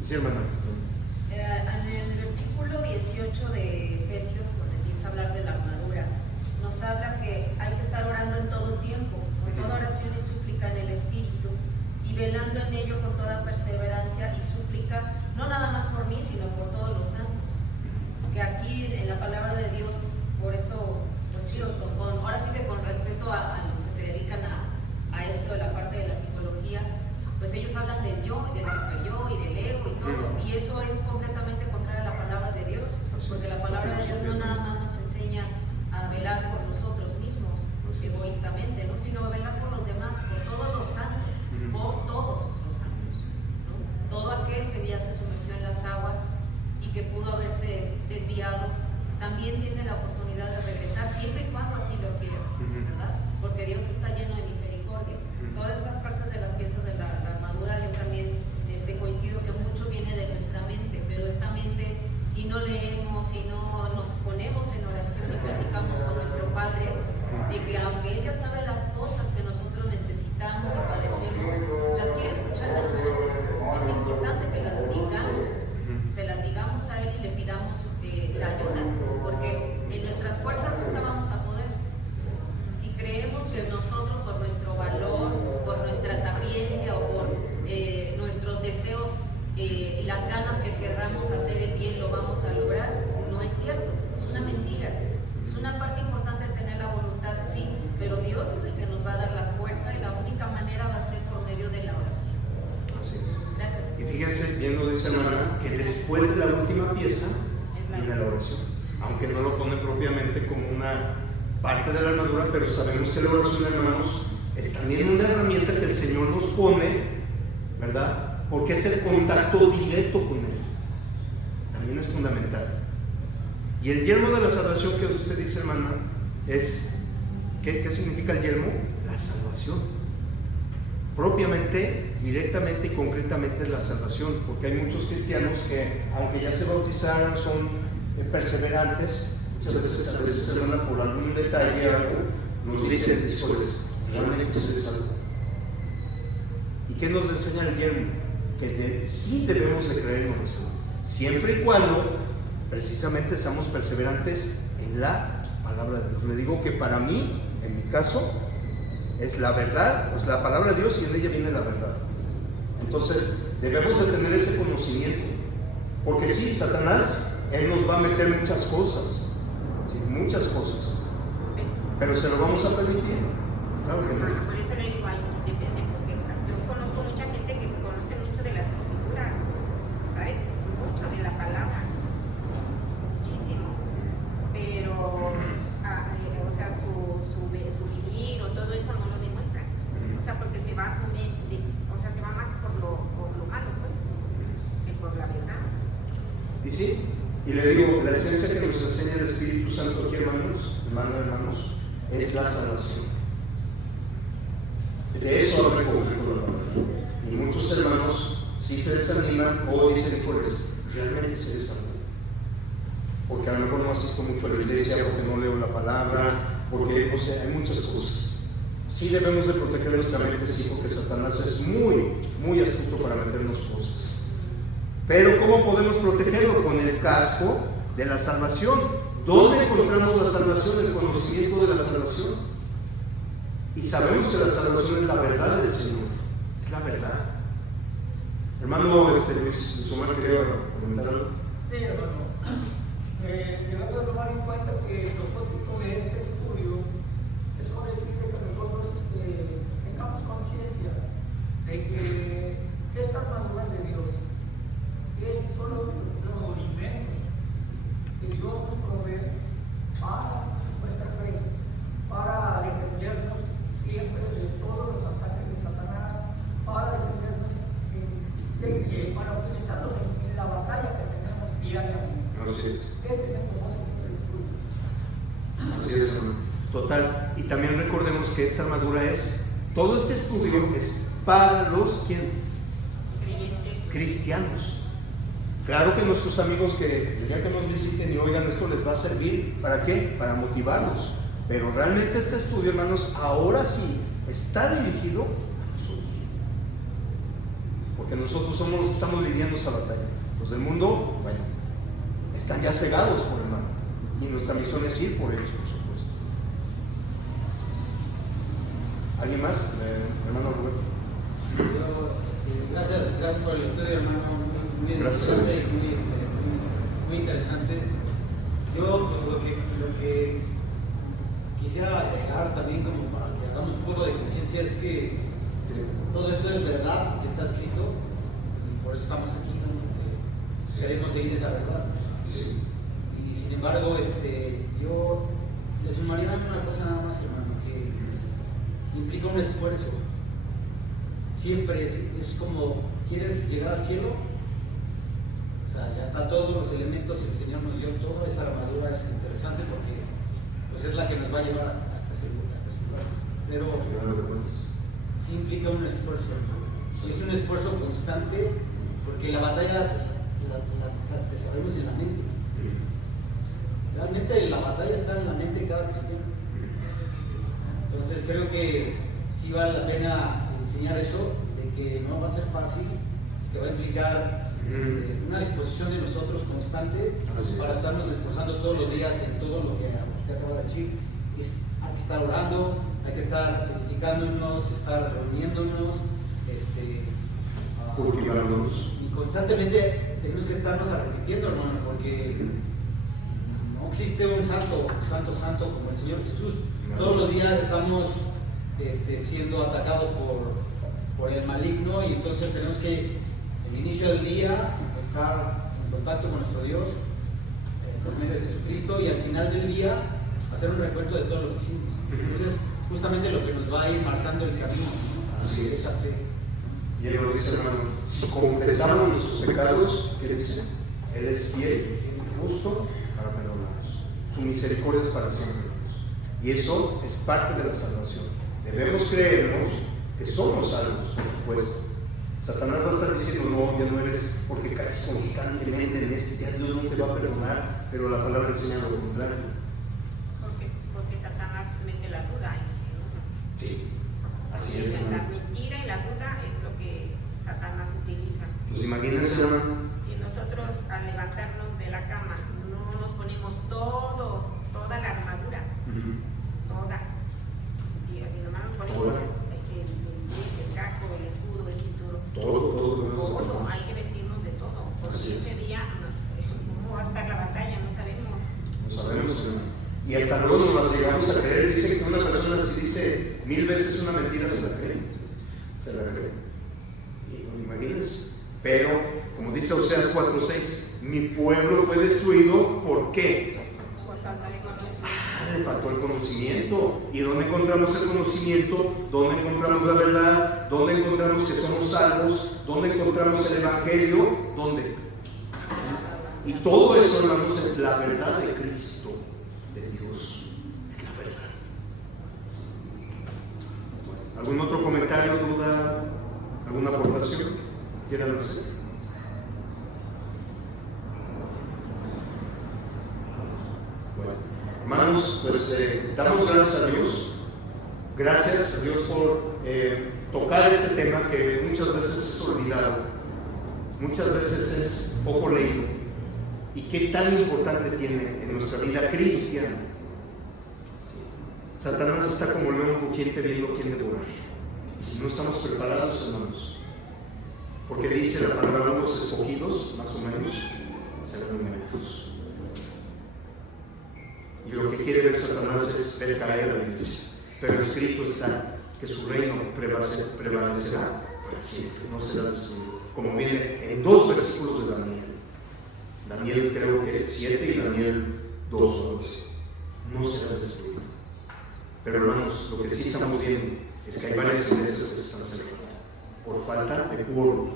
Sí, hermana. En el versículo 18 de Efesios, donde empieza a hablar de la armadura, nos habla que hay que estar orando en todo tiempo, con toda oración y súplica en el Espíritu, y velando en ello con toda perseverancia y súplica, no nada más por mí, sino por todos los santos. Que aquí en la palabra de Dios, por eso, pues sí, ahora sí que con respeto a los que se dedican a esto de la parte de la psicología, pues ellos hablan del yo, del superyo y del ego y todo, y eso es completamente contrario a la palabra de Dios, porque la palabra de Dios no nada más nos enseña a velar por nosotros mismos, egoístamente, ¿no? Sino a velar por los demás, por todos los santos, por todos los santos, ¿no? Todo aquel que ya se sumergió en las aguas y que pudo haberse desviado, también tiene la oportunidad de regresar, siempre y cuando así lo quiera, ¿verdad? Porque Dios está lleno de misericordia. Todas estas partes de las piezas de la armadura, yo también coincido que mucho viene de nuestra mente, pero esta mente, si no leemos, si no nos ponemos en oración y platicamos con nuestro Padre, de que aunque ella sabe las cosas que nosotros necesitamos y padecemos, las quiere escuchar de nosotros. Es importante que las digamos, se las digamos a Él y le pidamos la ayuda, porque en nuestras fuerzas nunca vamos a poder. Si creemos que nosotros, por nuestro valor, por nuestra sapiencia o por nuestros deseos y las ganas que querramos hacer el bien lo vamos a lograr, no es cierto, es una mentira. Es una parte importante de tener la voluntad, sí, pero Dios es el que nos va a dar la fuerza y la única manera va a ser por medio de la oración. Así es. Gracias. Y fíjense, bien lo dice hermana, que después de la última pieza viene la oración, aunque no lo pone propiamente como una parte de la armadura, pero sabemos que la oración, hermanos, es también una herramienta que el Señor nos pone, ¿verdad? Porque es el contacto directo con Él. También es fundamental. Y el yelmo de la salvación que usted dice, hermana, es, ¿qué significa el yelmo? La salvación. Propiamente, directamente y concretamente es la salvación, porque hay muchos cristianos que, aunque ya se bautizaron, son perseverantes. Muchas veces, hermana, por algún detalle, algo, nos dicen después, realmente se salvó. ¿Y qué nos enseña el yelmo? Que sí debemos de creer en eso, siempre y cuando precisamente seamos perseverantes en la palabra de Dios. Le digo que para mí, en mi caso, es la verdad, es la palabra de Dios y en ella viene la verdad. Entonces debemos de tener ese conocimiento, porque sí, Satanás, él nos va a meter muchas cosas, ¿sí? Muchas cosas, pero se lo vamos a permitir. Claro que no. Por eso le digo, ahí depende, porque yo conozco mucha gente que conoce mucho de las escrituras, ¿sabe? Mucho de la palabra, muchísimo, pero, o sea, su vivir o todo eso no lo demuestra, o sea, porque se va se va más por lo malo, pues, que por la verdad. Y sí, y le digo, la esencia que nos enseña el Espíritu Santo aquí, hermanos, es la salvación. De eso habla con la palabra. Y muchos hermanos, si se desaniman o dicen, pues, realmente se desaniman. Porque a lo mejor no asisto mucho a la iglesia, porque no leo la palabra, porque, o sea, hay muchas cosas. Sí debemos de proteger nuestra mente, sí, porque Satanás es muy astuto para meternos cosas. Pero ¿cómo podemos protegerlo? Con el casco de la salvación. ¿Dónde encontramos la salvación? El conocimiento de la salvación. Y sabemos que la salvación es la verdad del Señor. Es la verdad. Hermano Luis, su hermano quería comentarlo. Sí, hermano. Debemos tomar en cuenta que el propósito de este estudio es con el fin de que nosotros tengamos conciencia de que esta armadura de Dios son los alimentos que Dios nos provee para nuestra fe, para defendernos siempre de todos los ataques de Satanás, para defendernos, para utilizarlos en la batalla que tenemos diariamente. Así es. Este es el propósito del estudio. Así es, hermano. Total. Y también recordemos que esta armadura todo este estudio es para los cristianos. Claro que nuestros amigos que el día que nos visiten y oigan esto les va a servir, ¿para qué? Para motivarlos. Pero realmente este estudio, hermanos, ahora sí está dirigido a nosotros. Porque nosotros somos los que estamos lidiando esa batalla. Los del mundo, bueno, están ya cegados por el mal. Y nuestra misión es ir por ellos, por supuesto. ¿Alguien más? Hermano Roberto. Gracias por el estudio, hermano. Muy interesante y muy interesante. Yo, pues, lo que quisiera agregar también, como para que hagamos un poco de conciencia, es que todo esto es verdad, que está escrito, y por eso estamos aquí, ¿no? Porque queremos seguir esa verdad. Sí. Y sin embargo, yo le sumaría una cosa nada más, hermano, que implica un esfuerzo. Siempre es como, ¿quieres llegar al cielo? O sea, ya está todos los elementos, el Señor nos dio todo, esa armadura es interesante porque pues es la que nos va a llevar hasta ese lugar. Pero sí implica un esfuerzo, es un esfuerzo constante, porque la batalla la desarrollamos en la mente. Realmente la batalla está en la mente de cada cristiano. Entonces creo que sí vale la pena enseñar eso, de que no va a ser fácil, que va a implicar una disposición de nosotros constante para estarnos esforzando todos los días en todo lo que usted acaba de decir. Hay que estar orando, hay que estar edificándonos, estar reuniéndonos, cultivándonos. Y constantemente tenemos que estarnos arrepintiendo, hermano, porque no existe un santo como el Señor Jesús. Todos los días estamos siendo atacados por el maligno, y entonces tenemos que, el inicio del día, estar en contacto con nuestro Dios por medio de Jesucristo, y al final del día hacer un recuento de todo lo que hicimos. Entonces, justamente lo que nos va a ir marcando el camino, ¿no? Así es. Esa fe. Y él lo dice, hermano, si confesamos nuestros pecados, ¿qué dice? Él es fiel y justo para perdonarnos. Su misericordia es para siempre. Y eso es parte de la salvación. Debemos creernos que somos salvos, por supuesto. Satanás va a estar diciendo, no, ya no eres, porque caes constantemente en ya Dios no te va a perdonar, pero la palabra enseña lo contrario. Porque Satanás mete la duda en uno. Sí, así es. La mentira y la duda es lo que Satanás utiliza. Pues imagínense, hermano. Si nosotros al levantarnos de la cama no nos ponemos toda la armadura, toda. Sí, así nomás nos ponemos el casco, el escudo, el cinturón. Todo, hay que vestirnos de todo. Porque ese día, ¿cómo va a estar la batalla? No sabemos. No sabemos, hasta luego nos las llegamos a creer. Dicen que una persona si dice 1000 veces una mentira se la cree. Se la cree. Y imagínense. Pero, como dice Oseas 4:6, mi pueblo fue destruido, ¿por qué? Por falta de conocimiento. Le faltó el conocimiento. ¿Y dónde encontramos el conocimiento? ¿Dónde encontramos la verdad? ¿Dónde encontramos que somos salvos? ¿Dónde encontramos el Evangelio? ¿Dónde? Y todo eso, hermanos, es la verdad de Cristo, de Dios. Es la verdad. ¿Algún otro comentario, duda, alguna aportación? ¿Quieran hacer? Bueno, hermanos, pues damos gracias a Dios. Gracias a Dios por tocar este tema que muchas veces es olvidado, muchas veces es poco leído. ¿Y qué tan importante tiene en nuestra vida cristiana? Sí. Satanás está como león rugiente viendo quién devorar. Y si no estamos preparados, hermanos, porque dice la palabra, los escogidos, más o menos, serán humillados. Y lo que quiere ver Satanás es ver caer a la iglesia. Pero escrito está que su reino prevalecerá para siempre, no será destruido. Como viene en 2 versículos de Daniel. Daniel creo que 7 y Daniel 2:11. No será destruido. Pero hermanos, lo que sí estamos viendo es que hay varias iglesias que se están cerrando por falta de quórum.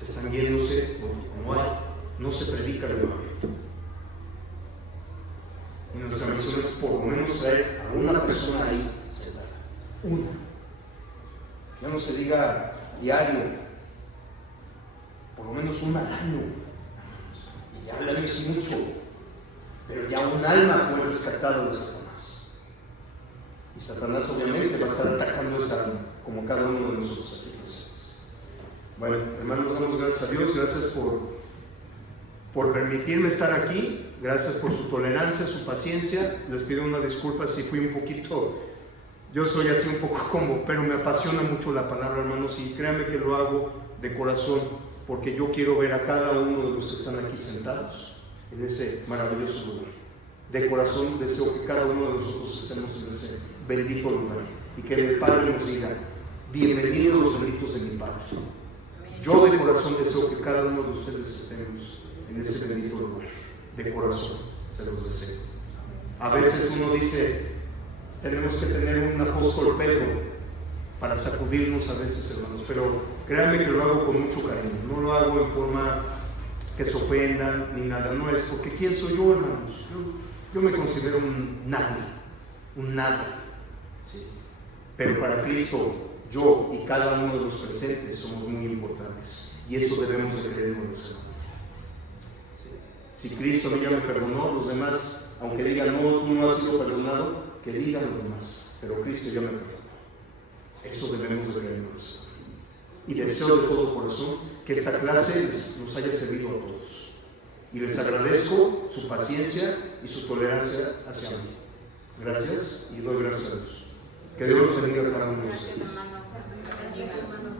Se están yéndose porque no se predica el evangelio. Y nuestra misión es por lo menos traer a una persona ahí sentada. Una. Ya no se diga diario, por lo menos una al año. Y ya al año es mucho, pero ya un alma fue rescatada de Satanás. Y Satanás obviamente va a estar atacando esa alma, como cada uno de nosotros aquí presentes. Bueno, hermanos, damos gracias a Dios, gracias por permitirme estar aquí. Gracias por su tolerancia, su paciencia. Les pido una disculpa si fui un poquito, yo soy así un poco como, pero me apasiona mucho la palabra, hermanos, y créanme que lo hago de corazón, porque yo quiero ver a cada uno de los que están aquí sentados en ese maravilloso lugar. De corazón deseo que cada uno de nosotros estemos en ese bendito lugar y que el Padre nos diga, bienvenidos los benditos de mi Padre. Yo de corazón deseo que cada uno de ustedes estemos en ese bendito lugar. De corazón, se los deseo. A veces uno dice, tenemos que tener un apóstol Pedro para sacudirnos a veces, hermanos, pero créanme que lo hago con mucho cariño, no lo hago en forma que se ofendan ni nada, no es porque ¿quién soy yo, hermanos? Yo me considero un nada, ¿sí? Pero para Cristo, yo y cada uno de los presentes somos muy importantes y eso debemos de creerlo en eso. Si Cristo a mí ya me perdonó, los demás, aunque digan no, tú no has sido perdonado, que digan los demás, pero Cristo ya me perdonó. Eso debemos de creernos. Y deseo de todo corazón que esta clase nos haya servido a todos. Y les agradezco su paciencia y su tolerancia hacia mí. Gracias y doy gracias a Dios. Que Dios los bendiga a cada uno de ustedes. Gracias, hermano.